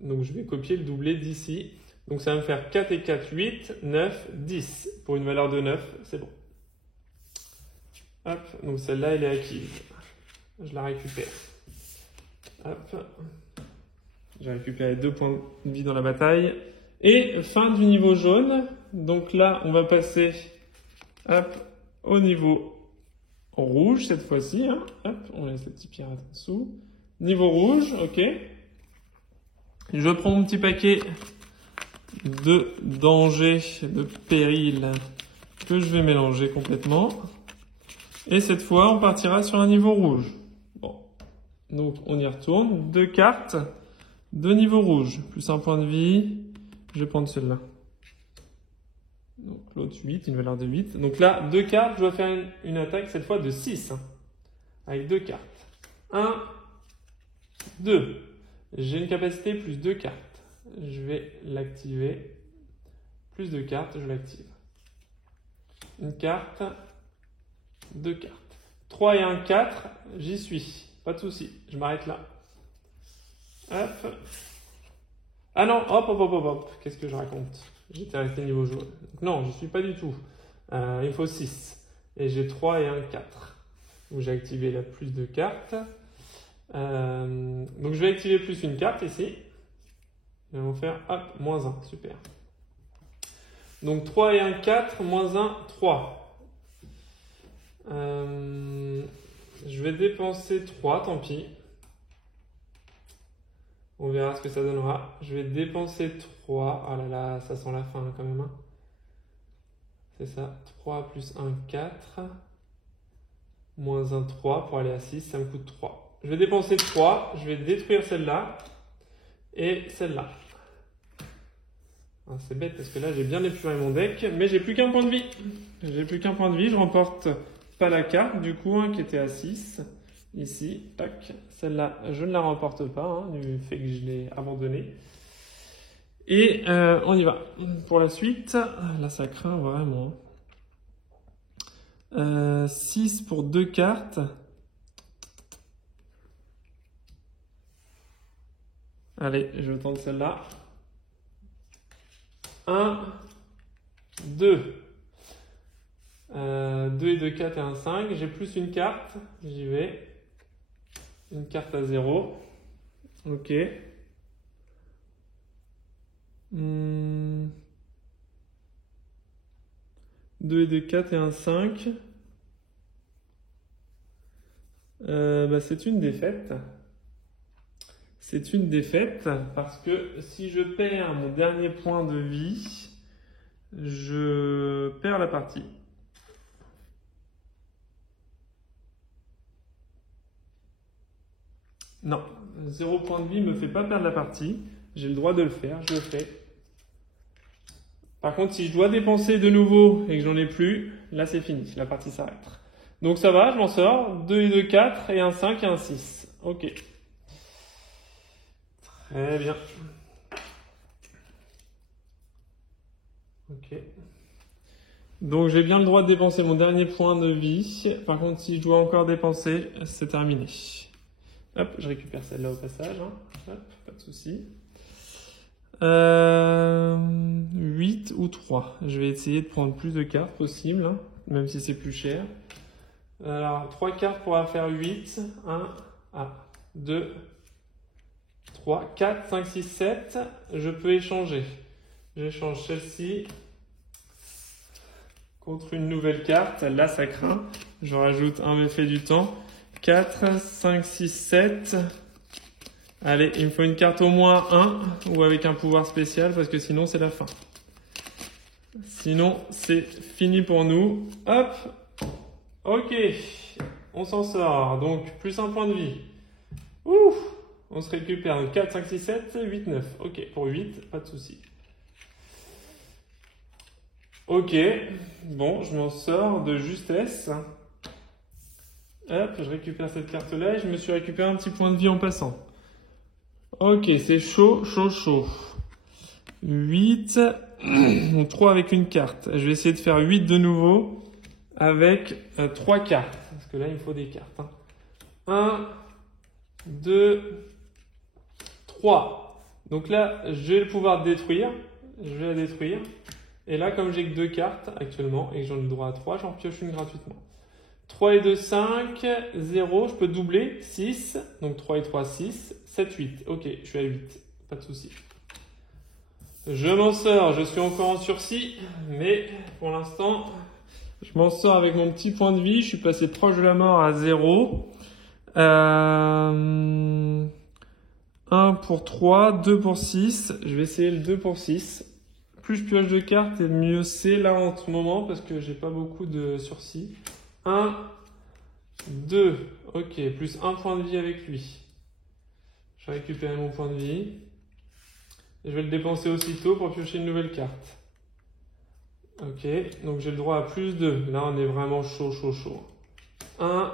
Donc je vais copier le doublé d'ici. Donc ça va me faire 4 et 4, 8, 9, 10. Pour une valeur de 9, c'est bon. Hop, donc celle-là, elle est acquise. Je la récupère. Hop. J'ai récupéré 2 points de vie dans la bataille. Et fin du niveau jaune. Donc là, on va passer hop, au niveau rouge cette fois-ci. Hein. Hop, on laisse le petit pirate en dessous. Niveau rouge, ok. Je prends mon petit paquet de dangers, de périls que je vais mélanger complètement. Et cette fois, on partira sur un niveau rouge. Bon, donc on y retourne. 2 cartes, 2 niveaux rouges, plus 1 point de vie. Je vais prendre celle-là. Donc l'autre 8, une valeur de 8. Donc là, 2 cartes, je dois faire une attaque cette fois de 6. Hein, avec 2 cartes. 1, 2. J'ai une capacité plus 2 cartes. Je vais l'activer. Plus 2 cartes, je l'active. Une carte, 2 cartes. 3 et 1, 4, j'y suis. Pas de souci, je m'arrête là. Hop. Ah non, hop, hop, hop, hop, hop. Qu'est-ce que je raconte? J'étais resté niveau jaune. Donc non, je ne suis pas du tout. Il me faut 6. Et j'ai 3 et 1, 4. Donc j'ai activé la plus de cartes. Donc je vais activer plus une carte ici. Et on va faire hop, moins 1. Super. Donc 3 et 1, 4, moins 1, 3. Je vais dépenser 3, tant pis. On verra ce que ça donnera. Je vais dépenser 3. Oh là là, ça sent la fin quand même. Hein. C'est ça. 3 plus 1, 4. Moins 1, 3. Pour aller à 6, ça me coûte 3. Je vais dépenser 3. Je vais détruire celle-là. Et celle-là. C'est bête parce que là, j'ai bien épuré mon deck. Mais j'ai plus qu'un point de vie. J'ai plus qu'un point de vie. Je remporte pas la carte, du coup, hein, qui était à 6. Ici, tac, celle-là, je ne la remporte pas, hein, du fait que je l'ai abandonnée. Et on y va. Pour la suite, là ça craint vraiment. 6 pour 2 cartes. Allez, je tente celle-là. 1, 2. 2 et 2, 4 et 1, 5. J'ai plus une carte, j'y vais. Une carte à 0. Ok. 2 et 2, 4 et 1, 5. C'est une défaite. C'est une défaite parce que si je perds mon dernier point de vie, je perds la partie. Non, 0 point de vie me fait pas perdre la partie. J'ai le droit de le faire, je le fais. Par contre, si je dois dépenser de nouveau et que j'en ai plus, là c'est fini, la partie s'arrête. Donc ça va, je m'en sors. 2 et 2, 4, et un 5 et un 6. Ok. Très bien. Ok. Donc j'ai bien le droit de dépenser mon dernier point de vie. Par contre, si je dois encore dépenser, c'est terminé. Hop, je récupère celle-là au passage. Hein. Hop, pas de souci. 8 ou 3. Je vais essayer de prendre plus de cartes possible, hein, même si c'est plus cher. Alors, 3 cartes pourra faire 8. 1, 2, 3, 4, 5, 6, 7. Je peux échanger. J'échange celle-ci contre une nouvelle carte. Là, ça craint. Je rajoute un effet du temps. 4, 5, 6, 7. Allez, il me faut une carte au moins 1 ou avec un pouvoir spécial parce que sinon, c'est la fin. Sinon, c'est fini pour nous. Hop. Ok. On s'en sort. Donc, plus un point de vie. Ouh. On se récupère 4, 5, 6, 7, 8, 9. Ok. Pour 8, pas de souci. Ok. Bon, je m'en sors de justesse. Hop, je récupère cette carte-là et je me suis récupéré un petit point de vie en passant. Ok, c'est chaud, chaud, chaud. 8. 3 avec une carte. Je vais essayer de faire 8 de nouveau avec 3 cartes. Parce que là, il me faut des cartes. 1, 2, 3. Donc là, j'ai le pouvoir de détruire. Je vais la détruire. Et là, comme j'ai que 2 cartes actuellement et que j'en ai le droit à 3, j'en pioche une gratuitement. 3 et 2, 5, 0, je peux doubler, 6, donc 3 et 3, 6, 7, 8. Ok, je suis à 8, pas de souci. Je m'en sors, je suis encore en sursis, mais pour l'instant, je m'en sors avec mon petit point de vie, je suis passé proche de la mort à 0. 1 pour 3, 2 pour 6, je vais essayer le 2 pour 6. Plus je pioche de cartes, et mieux c'est là en ce moment, parce que j'ai pas beaucoup de sursis. 1, 2, ok, plus un point de vie avec lui. Je vais récupérer mon point de vie. Et je vais le dépenser aussitôt pour piocher une nouvelle carte. Ok, donc j'ai le droit à plus 2. Là, on est vraiment chaud, chaud, chaud. 1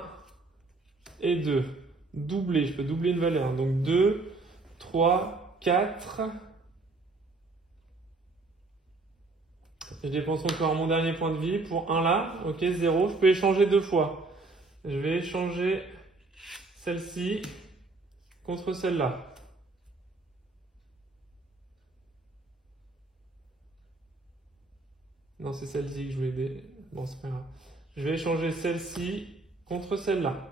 et 2. Doubler, je peux doubler une valeur. Donc 2, 3, 4. Je dépense encore mon dernier point de vie pour 1 là. Ok, 0. Je peux échanger 2 fois. Je vais échanger celle-ci contre celle-là. Non, c'est celle-ci que je voulais aider. Bon, c'est pas grave. Je vais échanger celle-ci contre celle-là.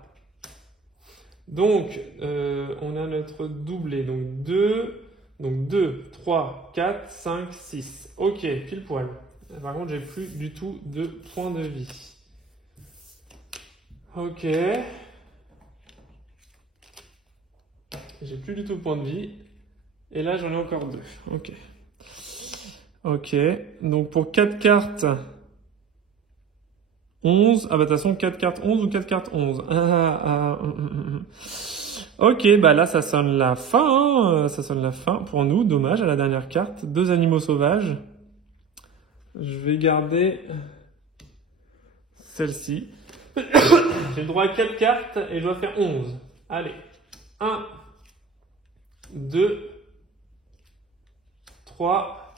Donc, on a notre doublé. Donc 2, 3, 4, 5, 6. Ok, pile poil. Par contre, j'ai plus du tout de points de vie. Ok. J'ai plus du tout de points de vie. Et là, j'en ai encore 2. Ok. Ok. Donc, pour 4 cartes, 11. Ah, bah, de toute façon, 4 cartes 11 ou 4 cartes 11. Ok, bah là, ça sonne la fin. Hein. Ça sonne la fin pour nous. Dommage, à la dernière carte. 2 animaux sauvages. Je vais garder celle-ci. J'ai le droit à 4 cartes et je dois faire 11. Allez. 1, 2, 3,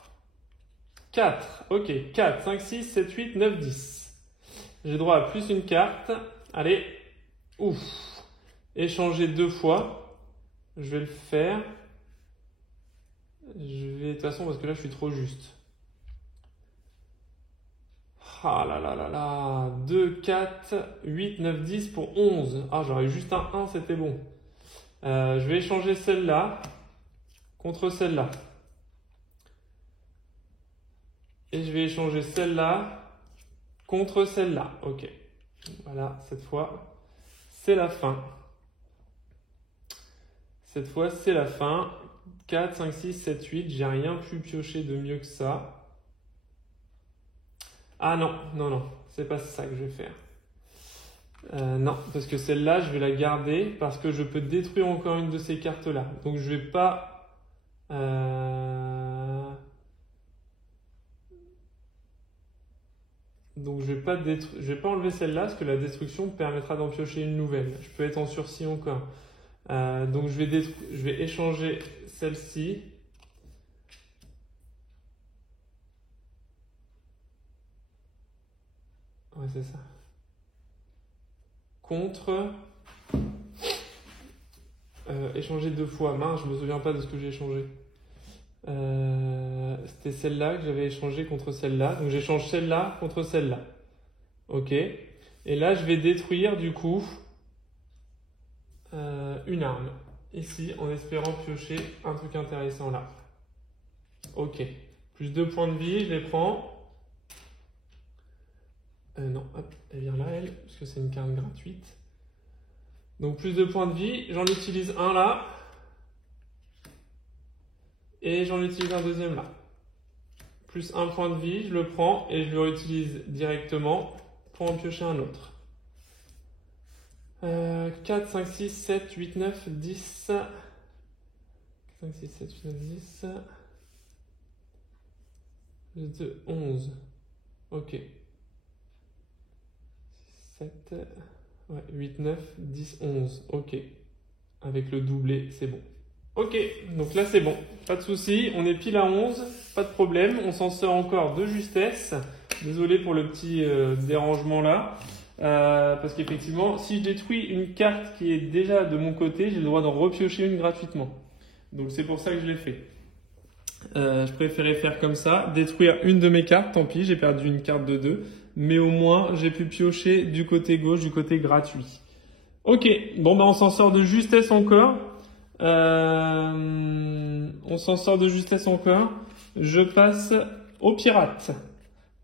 4. Ok, 4, 5, 6, 7, 8, 9, 10. J'ai droit à plus une carte. Allez. Ouf. Échanger 2 fois. Je vais le faire. De toute façon, parce que là, je suis trop juste. Ah là là là là. 2, 4, 8, 9, 10 pour 11. Ah, j'aurais eu juste un 1, c'était bon. Je vais échanger celle-là contre celle-là. Et je vais échanger celle-là contre celle-là. Ok. Voilà, cette fois, c'est la fin. Cette fois, c'est la fin. 4, 5, 6, 7, 8. J'ai rien pu piocher de mieux que ça. Ah non, non, non. C'est pas ça que je vais faire. Non, parce que celle-là, je vais la garder parce que je peux détruire encore une de ces cartes-là. Donc je vais pas... Donc je vais pas enlever celle-là parce que la destruction me permettra d'en piocher une nouvelle. Je peux être en sursis encore. Donc je vais échanger celle-ci. Ouais, c'est ça. Contre... échanger deux fois. Mince, je me souviens pas de ce que j'ai échangé. C'était celle-là que j'avais échangé contre celle-là. Donc j'échange celle-là contre celle-là. Ok. Et là, je vais détruire du coup une arme. Ici, en espérant piocher un truc intéressant là. Ok. Plus 2 points de vie, je les prends. Non, hop, elle vient là, elle, parce que c'est une carte gratuite. Donc plus 2 points de vie, j'en utilise un là. Et j'en utilise un deuxième là. Plus 1 point de vie, je le prends et je le réutilise directement pour en piocher un autre. 4, 5, 6, 7, 8, 9, 10. 5, 6, 7, 8, 9, 10. 2, 11. Ok. 7, ouais, 8, 9, 10, 11. Ok. Avec le doublé, c'est bon. Ok, donc là c'est bon. Pas de souci, on est pile à 11. Pas de problème, on s'en sort encore de justesse. Désolé pour le petit dérangement là. Parce qu'effectivement, si je détruis une carte qui est déjà de mon côté, j'ai le droit d'en repiocher une gratuitement. Donc c'est pour ça que je l'ai fait. Je préférais faire comme ça, détruire une de mes cartes, tant pis, j'ai perdu une carte de 2. Mais au moins, j'ai pu piocher du côté gauche, du côté gratuit. Ok, bon bah on s'en sort de justesse encore. On s'en sort de justesse encore. Je passe au pirate.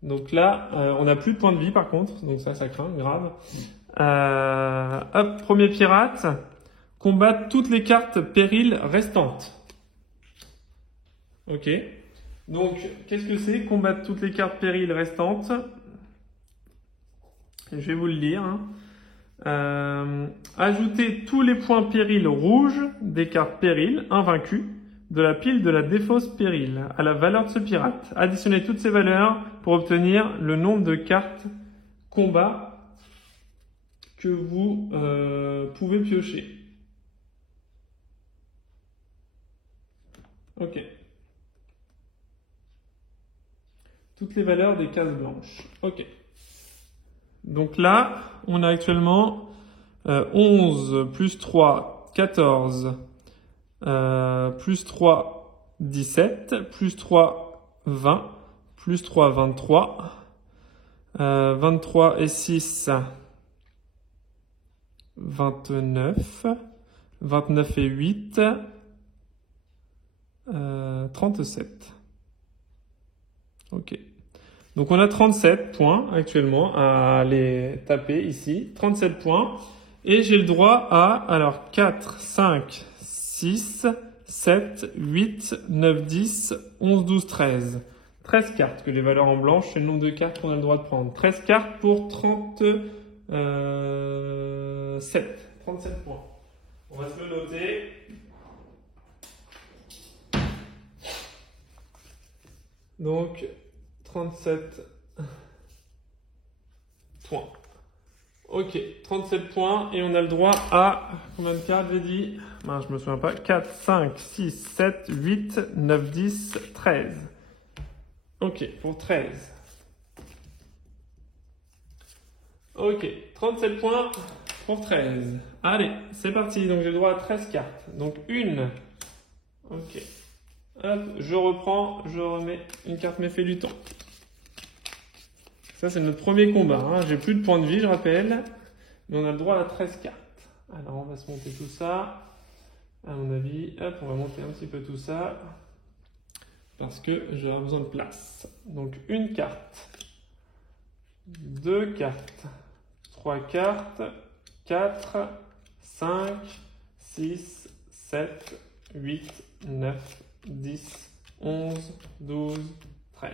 Donc là, on n'a plus de points de vie par contre, donc ça craint, grave. Hop, premier pirate. Combattre toutes les cartes péril restantes. Ok. Donc, qu'est-ce que c'est combattre toutes les cartes péril restantes? Je vais vous le lire. Ajouter tous les points péril rouges des cartes péril invaincues de la pile de la défausse péril à la valeur de ce pirate. Additionnez toutes ces valeurs pour obtenir le nombre de cartes combat que vous pouvez piocher. Ok. Toutes les valeurs des cases blanches. Ok. Donc là, on a actuellement 11 plus 3, 14, plus 3, 17, plus 3, 20, plus 3, 23, 23 et 6, 29, 29 et 8, 37. Ok. Donc on a 37 points actuellement à les taper ici. 37 points. Et j'ai le droit à, alors 4, 5, 6, 7, 8, 9, 10, 11, 12, 13. 13 cartes, que les valeurs en blanche, c'est le nombre de cartes qu'on a le droit de prendre. 13 cartes pour 37 points. On va se le noter. Donc 37 points. Ok, 37 points et on a le droit à combien de cartes j'ai dit? Ben, je me souviens pas. 4, 5, 6, 7, 8, 9, 10, 13. Ok, pour 13. Ok, 37 points pour 13. Allez, c'est parti. Donc j'ai le droit à 13 cartes. Donc une. Ok. Hop, je reprends, je remets une carte méfait du temps. Ça, c'est notre premier combat. J'ai plus de points de vie, je rappelle. Mais on a le droit à 13 cartes. Alors, on va se monter tout ça. À mon avis, hop, on va monter un petit peu tout ça. Parce que j'aurai besoin de place. Donc, une carte. 2 cartes. 3 cartes. 4, 5, 6, 7, 8, 9, 10, 11, 12, 13.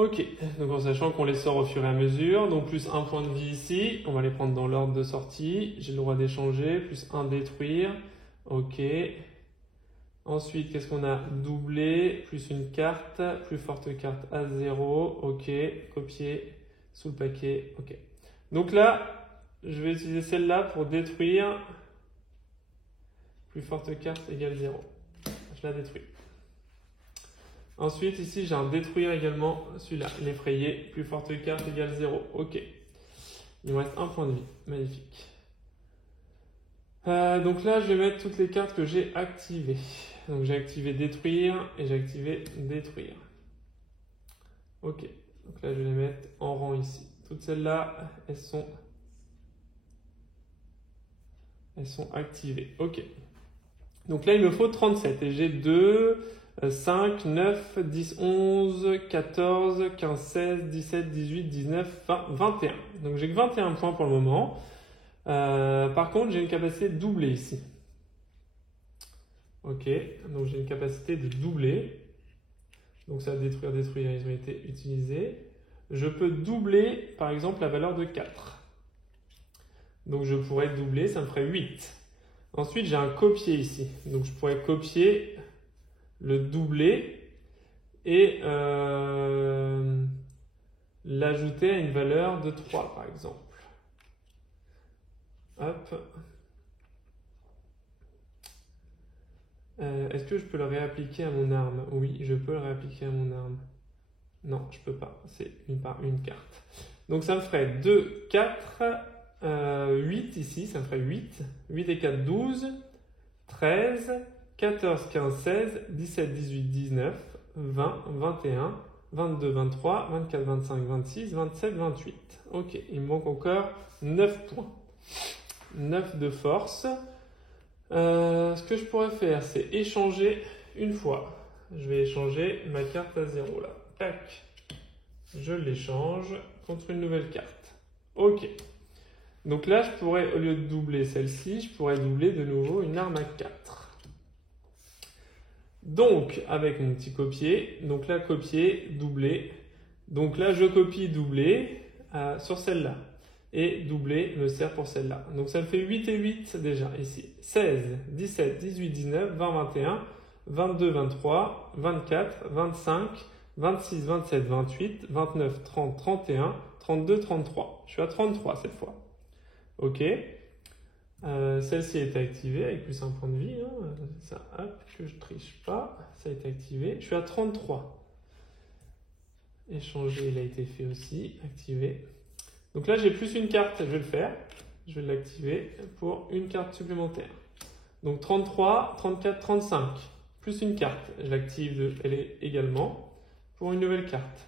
Ok, donc en sachant qu'on les sort au fur et à mesure, donc plus un point de vie ici, on va les prendre dans l'ordre de sortie, j'ai le droit d'échanger, plus un détruire, ok. Ensuite, qu'est-ce qu'on a? Doubler, plus une carte, plus forte carte à 0, ok, copier sous le paquet, ok. Donc là, je vais utiliser celle-là pour détruire, plus forte carte égale 0, je la détruis. Ensuite, ici, j'ai un détruire également, celui-là, l'effrayer, plus forte carte égale 0. Ok. Il me reste un point de vie. Magnifique. Donc là, je vais mettre toutes les cartes que j'ai activées. Donc j'ai activé détruire et j'ai activé détruire. Ok. Donc là, je vais les mettre en rang ici. Toutes celles-là, elles sont activées. Ok. Donc là, il me faut 37 et j'ai 2... 5, 9, 10, 11, 14, 15, 16, 17, 18, 19, 20, 21. Donc j'ai que 21 points pour le moment. Par contre, j'ai une capacité de doubler ici. Ok, donc j'ai une capacité de doubler. Donc ça, détruire, ils ont été utilisés. Je peux doubler, par exemple, la valeur de 4. Donc je pourrais doubler, ça me ferait 8. Ensuite, j'ai un copier ici. Donc je pourrais copier le doubler et l'ajouter à une valeur de 3 par exemple. Hop. Est-ce que je peux le réappliquer à mon arme? Oui, je peux le réappliquer à mon arme. Non, je peux pas. C'est une carte. Donc ça me ferait 2, 4, 8 ici, ça me ferait 8. 8 et 4, 12, 13, 14, 15, 16, 17, 18, 19, 20, 21, 22, 23, 24, 25, 26, 27, 28. Ok, il me manque encore 9 points. 9 de force. Ce que je pourrais faire, c'est échanger une fois. Je vais échanger ma carte à 0 là. Tac. Je l'échange contre une nouvelle carte. Ok. Donc là, je pourrais, au lieu de doubler celle-ci, je pourrais doubler de nouveau une arme à 4. Donc, avec mon petit copier, donc là, copier, doubler. Donc là, je copie doubler sur celle-là. Et doubler me sert pour celle-là. Donc ça me fait 8 et 8 déjà ici. 16, 17, 18, 19, 20, 21, 22, 23, 24, 25, 26, 27, 28, 29, 30, 31, 32, 33. Je suis à 33 cette fois. Ok. Celle-ci a été activée avec plus un point de vie. Hein. Ça, hop, que je triche pas. Ça a été activé. Je suis à 33. Échanger, il a été fait aussi. Activé. Donc là, j'ai plus une carte. Je vais le faire. Je vais l'activer pour une carte supplémentaire. Donc 33, 34, 35. Plus une carte. Je l'active elle est également pour une nouvelle carte.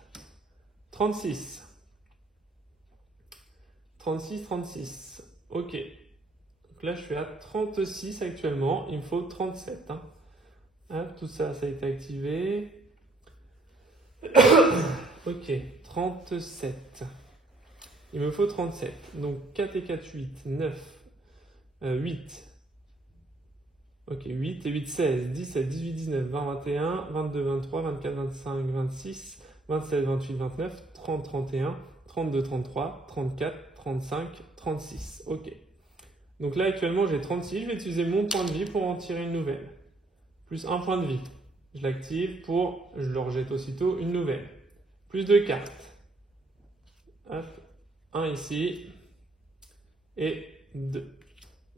36. 36, 36. Ok. Là, je suis à 36 actuellement. Il me faut 37. Hein. Hein, tout ça, ça a été activé. Ok, 37. Il me faut 37. Donc 4 et 4, 8. 9. 8. Ok, 8 et 8, 16. 17, 18, 19, 20, 21, 22, 23, 24, 25, 26, 27, 28, 29, 30, 31, 32, 33, 34, 35, 36. Ok. Donc là, actuellement, j'ai 36. Je vais utiliser mon point de vie pour en tirer une nouvelle. Plus un point de vie. Je l'active pour, je le rejette aussitôt, une nouvelle. Plus 2 cartes. Hop. 1 ici. Et 2.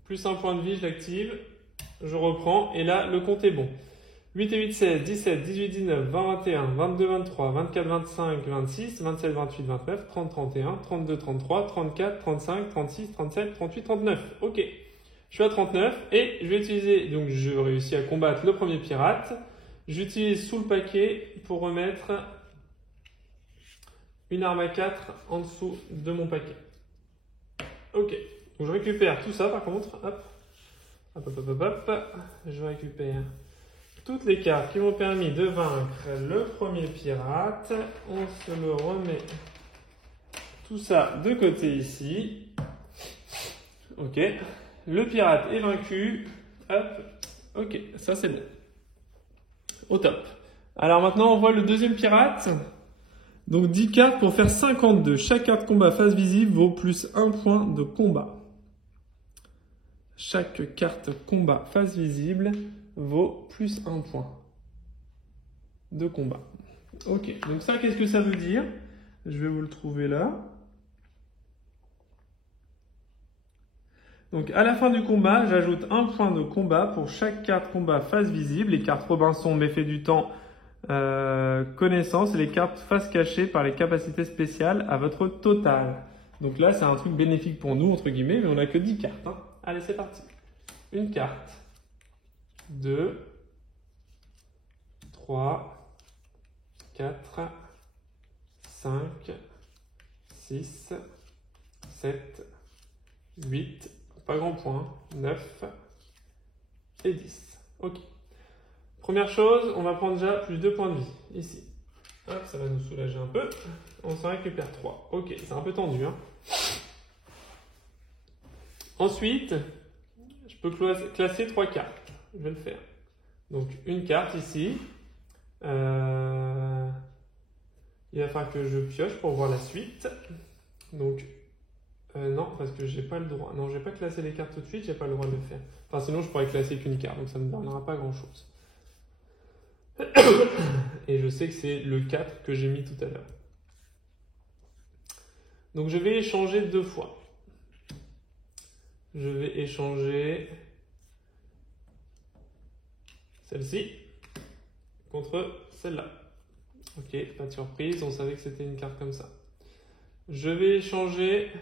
Plus un point de vie, je l'active. Je reprends. Et là, le compte est bon. 8 et 8, 16, 17, 18, 19, 20, 21, 22, 23, 24, 25, 26, 27, 28, 29, 30, 31, 32, 33, 34, 35, 36, 37, 38, 39. Ok. Je suis à 39 et je vais utiliser, donc je réussis à combattre le premier pirate. J'utilise sous le paquet pour remettre une arme à 4 en dessous de mon paquet. Ok. Donc je récupère tout ça par contre. Hop. Hop, hop, hop, hop, hop. Je récupère toutes les cartes qui m'ont permis de vaincre le premier pirate. On se le remet tout ça de côté ici. Ok. Le pirate est vaincu. Hop. Ok, ça c'est bon. Au top. Alors maintenant on voit le deuxième pirate. Donc 10 cartes pour faire 52. Chaque carte combat face visible vaut plus 1 point de combat. Chaque carte combat face visible vaut plus 1 point de combat. Ok, donc ça, qu'est-ce que ça veut dire? Je vais vous le trouver là. Donc à la fin du combat, j'ajoute 1 point de combat pour chaque carte combat face visible. Les cartes Robinson, méfait du temps, connaissance et les cartes face cachée par les capacités spéciales à votre total. Donc là, c'est un truc bénéfique pour nous, entre guillemets, mais on n'a que 10 cartes. Hein. Allez, c'est parti. Une carte, 2, 3, 4, 5, 6, 7, 8, pas grand point, 9 et 10. Ok. Première chose, on va prendre déjà plus 2 points de vie, ici. Hop, ça va nous soulager un peu. On s'en récupère 3. Ok, c'est un peu tendu. Hein. Ensuite, je peux classer 3 cartes. Je vais le faire. Donc, une carte ici. Il va falloir que je pioche pour voir la suite. Donc, non, parce que j'ai pas le droit. Non, je vais pas classer les cartes tout de suite, j'ai pas le droit de le faire. Enfin, sinon, je pourrais classer qu'une carte, donc ça ne me donnera pas grand-chose. Et je sais que c'est le 4 que j'ai mis tout à l'heure. Donc, je vais échanger 2 fois. Je vais échanger celle-ci contre celle-là. Ok, pas de surprise, on savait que c'était une carte comme ça. Je vais échanger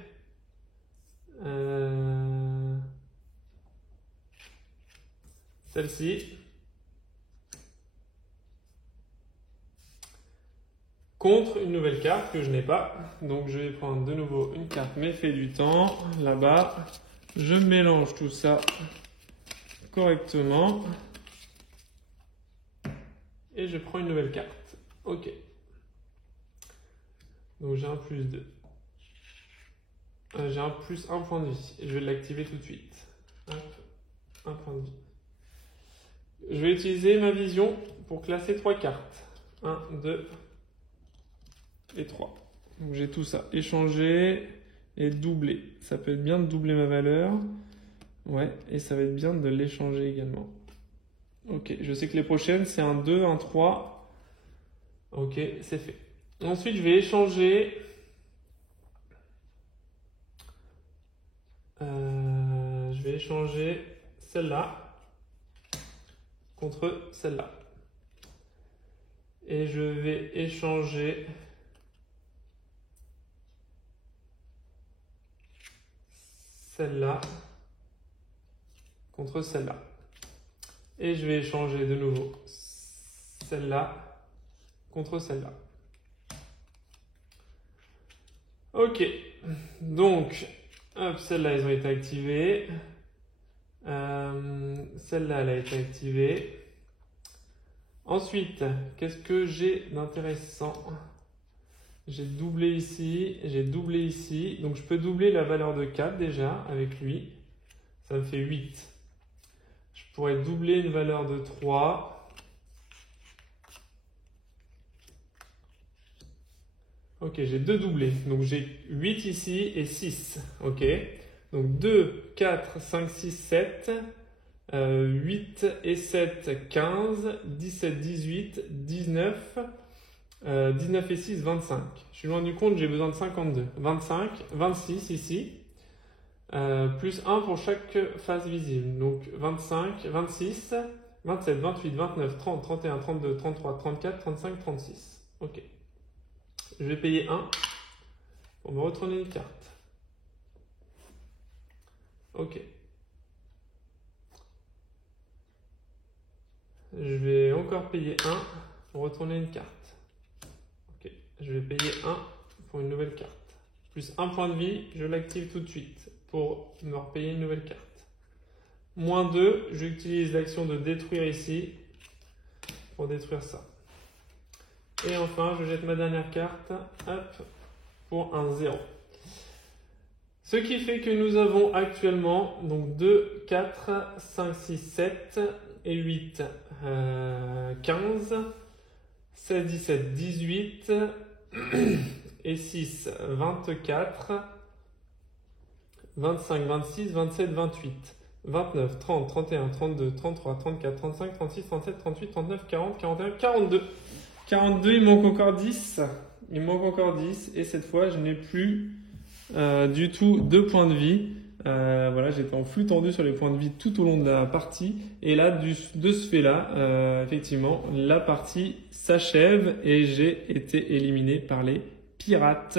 celle-ci contre une nouvelle carte que je n'ai pas. Donc je vais prendre de nouveau une carte méfait du temps, là-bas. Je mélange tout ça correctement. Et je prends une nouvelle carte. Ok. Donc j'ai un plus 2. J'ai un plus 1 point de vie. Et je vais l'activer tout de suite. Hop, 1 point de vie. Je vais utiliser ma vision pour classer 3 cartes. 1, 2 et 3. Donc j'ai tout ça. Échanger et doubler. Ça peut être bien de doubler ma valeur. Ouais, et ça va être bien de l'échanger également. Ok, je sais que les prochaines, c'est un 2, un 3. Ok, c'est fait. Ensuite, je vais échanger... je vais échanger celle-là contre celle-là. Et je vais échanger celle-là contre celle-là. Et je vais échanger de nouveau celle-là contre celle-là. Ok, donc, hop, celle-là, elles ont été activées. Celle-là, elle a été activée. Ensuite, qu'est-ce que j'ai d'intéressant? J'ai doublé ici, j'ai doublé ici. Donc, je peux doubler la valeur de 4 déjà avec lui. Ça me fait 8. Je pourrais doubler une valeur de 3. Ok, j'ai 2 doublés. Donc, j'ai 8 ici et 6. Ok. Donc 2, 4, 5, 6, 7, 8 et 7, 15, 17, 18, 19, 19 et 6, 25. Je suis loin du compte, j'ai besoin de 52. 25, 26 ici, plus 1 pour chaque face visible. Donc 25, 26, 27, 28, 29, 30, 31, 32, 33, 34, 35, 36. Ok. Je vais payer 1 pour me retourner une carte. Ok. Je vais encore payer 1 pour retourner une carte. Ok. Je vais payer 1 pour une nouvelle carte. Plus 1 point de vie, je l'active tout de suite pour me repayer une nouvelle carte. Moins 2, j'utilise l'action de détruire ici pour détruire ça. Et enfin, je jette ma dernière carte, hop, pour un 0. Ce qui fait que nous avons actuellement donc 2, 4, 5, 6, 7 et 8, 15, 16, 17, 18, et 6, 24, 25, 26, 27, 28, 29, 30, 31, 32, 33, 34, 35, 36, 37, 38, 39, 40, 41, 42. 42, il manque encore 10. Il manque encore 10 et cette fois, je n'ai plus du tout de points de vie. Voilà, j'étais en flux tendu sur les points de vie tout au long de la partie. Et là, de ce fait-là, effectivement, la partie s'achève et j'ai été éliminé par les pirates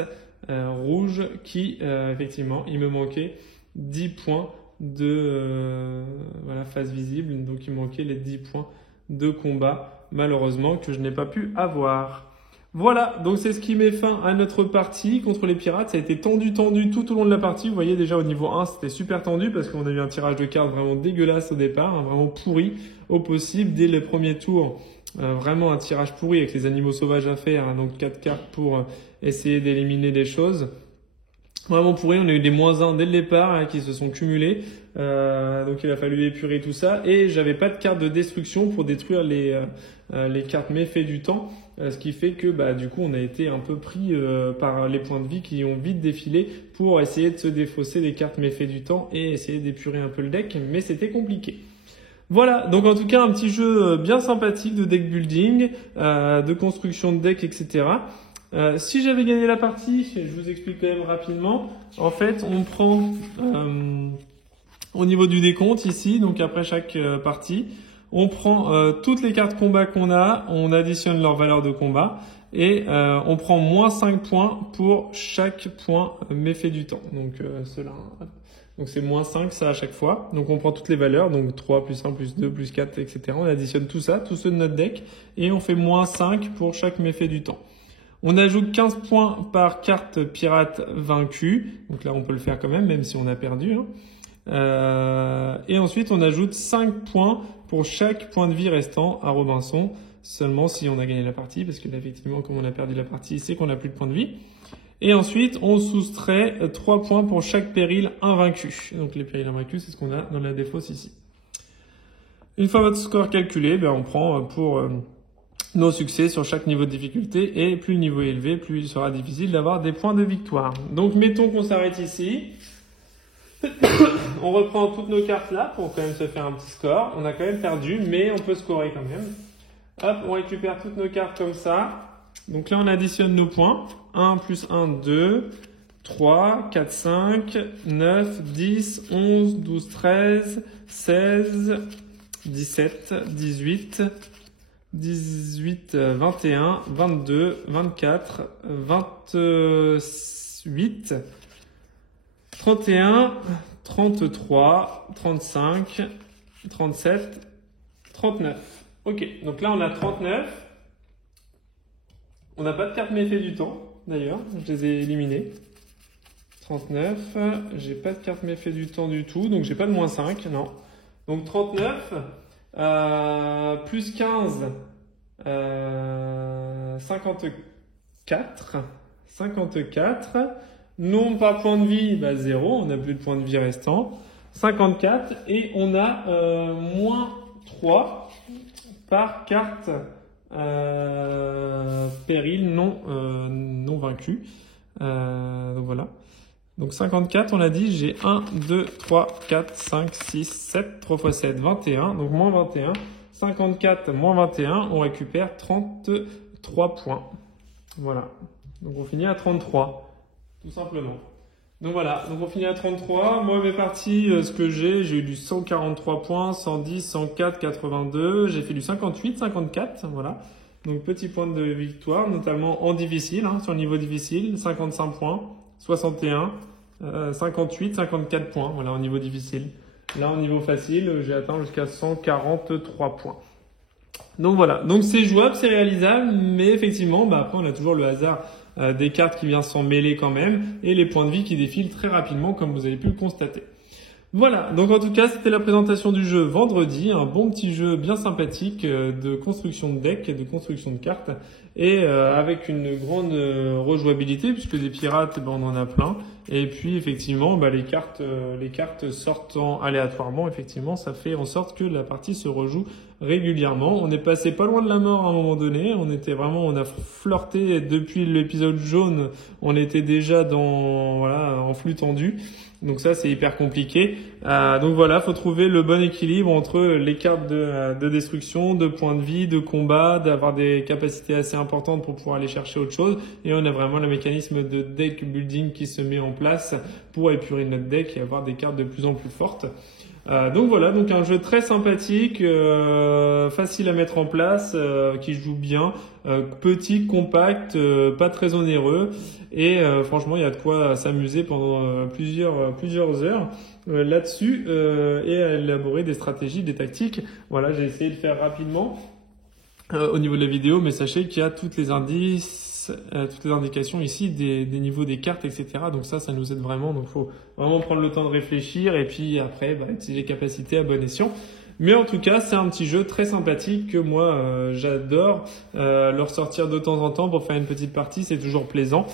rouges qui, effectivement, il me manquait 10 points de voilà, phase visible. Donc, il manquait les 10 points de combat, malheureusement, que je n'ai pas pu avoir. Voilà, donc c'est ce qui met fin à notre partie contre les pirates. Ça a été tendu tout au long de la partie. Vous voyez déjà au niveau 1, c'était super tendu parce qu'on a eu un tirage de cartes vraiment dégueulasse au départ, hein, vraiment pourri au possible. Dès le premier tour, vraiment un tirage pourri avec les animaux sauvages à faire. Hein, donc 4 cartes pour essayer d'éliminer les choses. Vraiment pourri, on a eu des -1 dès le départ hein, qui se sont cumulés. Donc il a fallu épurer tout ça. Et j'avais pas de carte de destruction pour détruire les cartes méfaits du temps. Ce qui fait que du coup on a été un peu pris par les points de vie qui ont vite défilé pour essayer de se défausser des cartes méfaits du temps et essayer d'épurer un peu le deck, mais c'était compliqué. Voilà, donc en tout cas un petit jeu bien sympathique de deck building, de construction de deck, etc. Si j'avais gagné la partie, je vous explique quand même rapidement, en fait on prend au niveau du décompte ici, donc après chaque partie, on prend toutes les cartes combat qu'on a, on additionne leur valeur de combat et on prend -5 points pour chaque point méfait du temps. Donc cela, donc c'est -5 ça à chaque fois. Donc on prend toutes les valeurs, donc 3, plus 1, plus 2, plus 4, etc. On additionne tout ça, tous ceux de notre deck et on fait -5 pour chaque méfait du temps. On ajoute 15 points par carte pirate vaincue. Donc là on peut le faire quand même si on a perdu. Hein. Et ensuite on ajoute 5 points pour chaque point de vie restant à Robinson, seulement si on a gagné la partie, parce que là, effectivement, comme on a perdu la partie, c'est qu'on n'a plus de points de vie. Et ensuite, on soustrait 3 points pour chaque péril invaincu. Donc les périls invaincus, c'est ce qu'on a dans la défausse ici. Une fois votre score calculé, on prend pour nos succès sur chaque niveau de difficulté, et plus le niveau est élevé, plus il sera difficile d'avoir des points de victoire. Donc mettons qu'on s'arrête ici. On reprend toutes nos cartes là pour quand même se faire un petit score. On a quand même perdu, mais on peut scorer quand même. Hop, on récupère toutes nos cartes comme ça. Donc là, on additionne nos points. 1 plus 1, 2, 3, 4, 5, 9, 10, 11, 12, 13, 16, 17, 18, 18, 21, 22, 24, 28, 31, 33, 35, 37, 39. Ok, donc là on a 39. On n'a pas de carte méfait du temps, d'ailleurs, je les ai éliminées. 39, j'ai pas de carte méfait du temps du tout, donc j'ai pas de -5, non. Donc 39, plus 15, 54, 54. Nombre par point de vie, 0, on n'a plus de points de vie restants. 54 et on a -3 par carte péril non vaincu. Donc voilà. Donc 54, on l'a dit, j'ai 1, 2, 3, 4, 5, 6, 7, 3 x 7, 21. Donc -21. 54 -21, on récupère 33 points. Voilà. Donc on finit à 33. Tout simplement. Donc voilà, donc on finit à 33. Moi, mes parties, ce que j'ai eu du 143 points, 110, 104, 82. J'ai fait du 58, 54, voilà. Donc petit point de victoire, notamment en difficile, hein, sur le niveau difficile, 55 points, 61, 58, 54 points, voilà, au niveau difficile. Là, au niveau facile, j'ai atteint jusqu'à 143 points. Donc voilà, donc c'est jouable, c'est réalisable, mais effectivement, après on a toujours le hasard des cartes qui vient s'en mêler quand même, et les points de vie qui défilent très rapidement, comme vous avez pu le constater. Voilà, donc en tout cas, c'était la présentation du jeu vendredi, un bon petit jeu bien sympathique de construction de deck et de construction de cartes, et avec une grande rejouabilité, puisque des pirates, on en a plein, et puis effectivement, les cartes sortant aléatoirement, effectivement, ça fait en sorte que la partie se rejoue régulièrement. On est passé pas loin de la mort à un moment donné. On a flirté depuis l'épisode jaune. On était déjà en flux tendu. Donc ça, c'est hyper compliqué. Donc voilà, faut trouver le bon équilibre entre les cartes de destruction, de points de vie, de combat, d'avoir des capacités assez importantes pour pouvoir aller chercher autre chose. Et on a vraiment le mécanisme de deck building qui se met en place pour épurer notre deck et avoir des cartes de plus en plus fortes. Donc voilà, donc un jeu très sympathique, facile à mettre en place, qui joue bien, petit, compact, pas très onéreux et franchement il y a de quoi s'amuser pendant plusieurs heures là-dessus et à élaborer des stratégies, des tactiques. Voilà, j'ai essayé de faire rapidement au niveau de la vidéo, mais sachez qu'il y a toutes les indications ici des niveaux des cartes, etc. Donc ça nous aide vraiment. Donc faut vraiment prendre le temps de réfléchir et puis après utiliser les capacités à bon escient. Mais en tout cas, c'est un petit jeu très sympathique que moi j'adore. Le ressortir de temps en temps pour faire une petite partie, c'est toujours plaisant.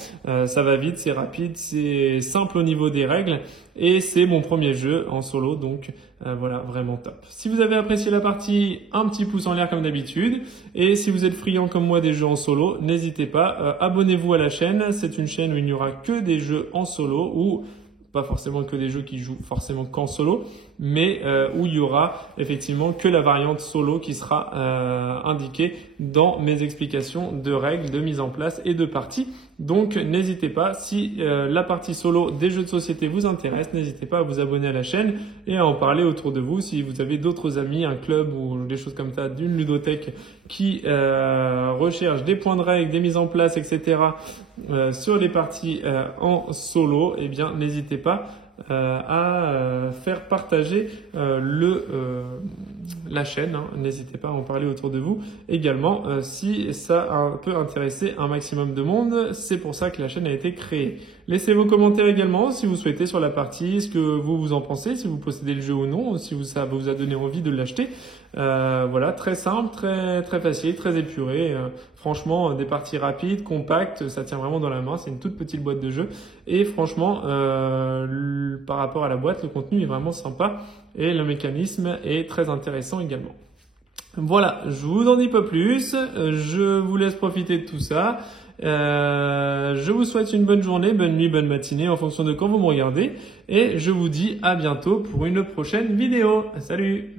Ça va vite, c'est rapide, c'est simple au niveau des règles et c'est mon premier jeu en solo, donc voilà, vraiment top. Si vous avez apprécié la partie, un petit pouce en l'air comme d'habitude. Et si vous êtes friand comme moi des jeux en solo, n'hésitez pas, abonnez-vous à la chaîne. C'est une chaîne où il n'y aura que des jeux en solo ou pas forcément que des jeux qui jouent forcément qu'en solo, mais où il y aura effectivement que la variante solo qui sera indiquée dans mes explications de règles, de mise en place et de parties. Donc n'hésitez pas, si la partie solo des jeux de société vous intéresse, n'hésitez pas à vous abonner à la chaîne et à en parler autour de vous. Si vous avez d'autres amis, un club ou des choses comme ça, d'une ludothèque qui recherche des points de règles, des mises en place, etc. Sur les parties en solo, eh bien n'hésitez pas à faire partager la chaîne. N'hésitez pas à en parler autour de vous également si ça peut intéresser un maximum de monde. C'est pour ça que la chaîne a été créée. Laissez vos commentaires également si vous souhaitez sur la partie, ce que vous en pensez, si vous possédez le jeu ou non, si ça vous a donné envie de l'acheter. Voilà, très simple, très facile, très épuré. Franchement, des parties rapides, compactes, ça tient vraiment dans la main. C'est une toute petite boîte de jeu et franchement, par rapport à la boîte, le contenu est vraiment sympa et le mécanisme est très intéressant également. Voilà, je vous en dis pas plus. Je vous laisse profiter de tout ça. Je vous souhaite une bonne journée, bonne nuit, bonne matinée en fonction de quand vous me regardez et je vous dis à bientôt pour une prochaine vidéo. Salut!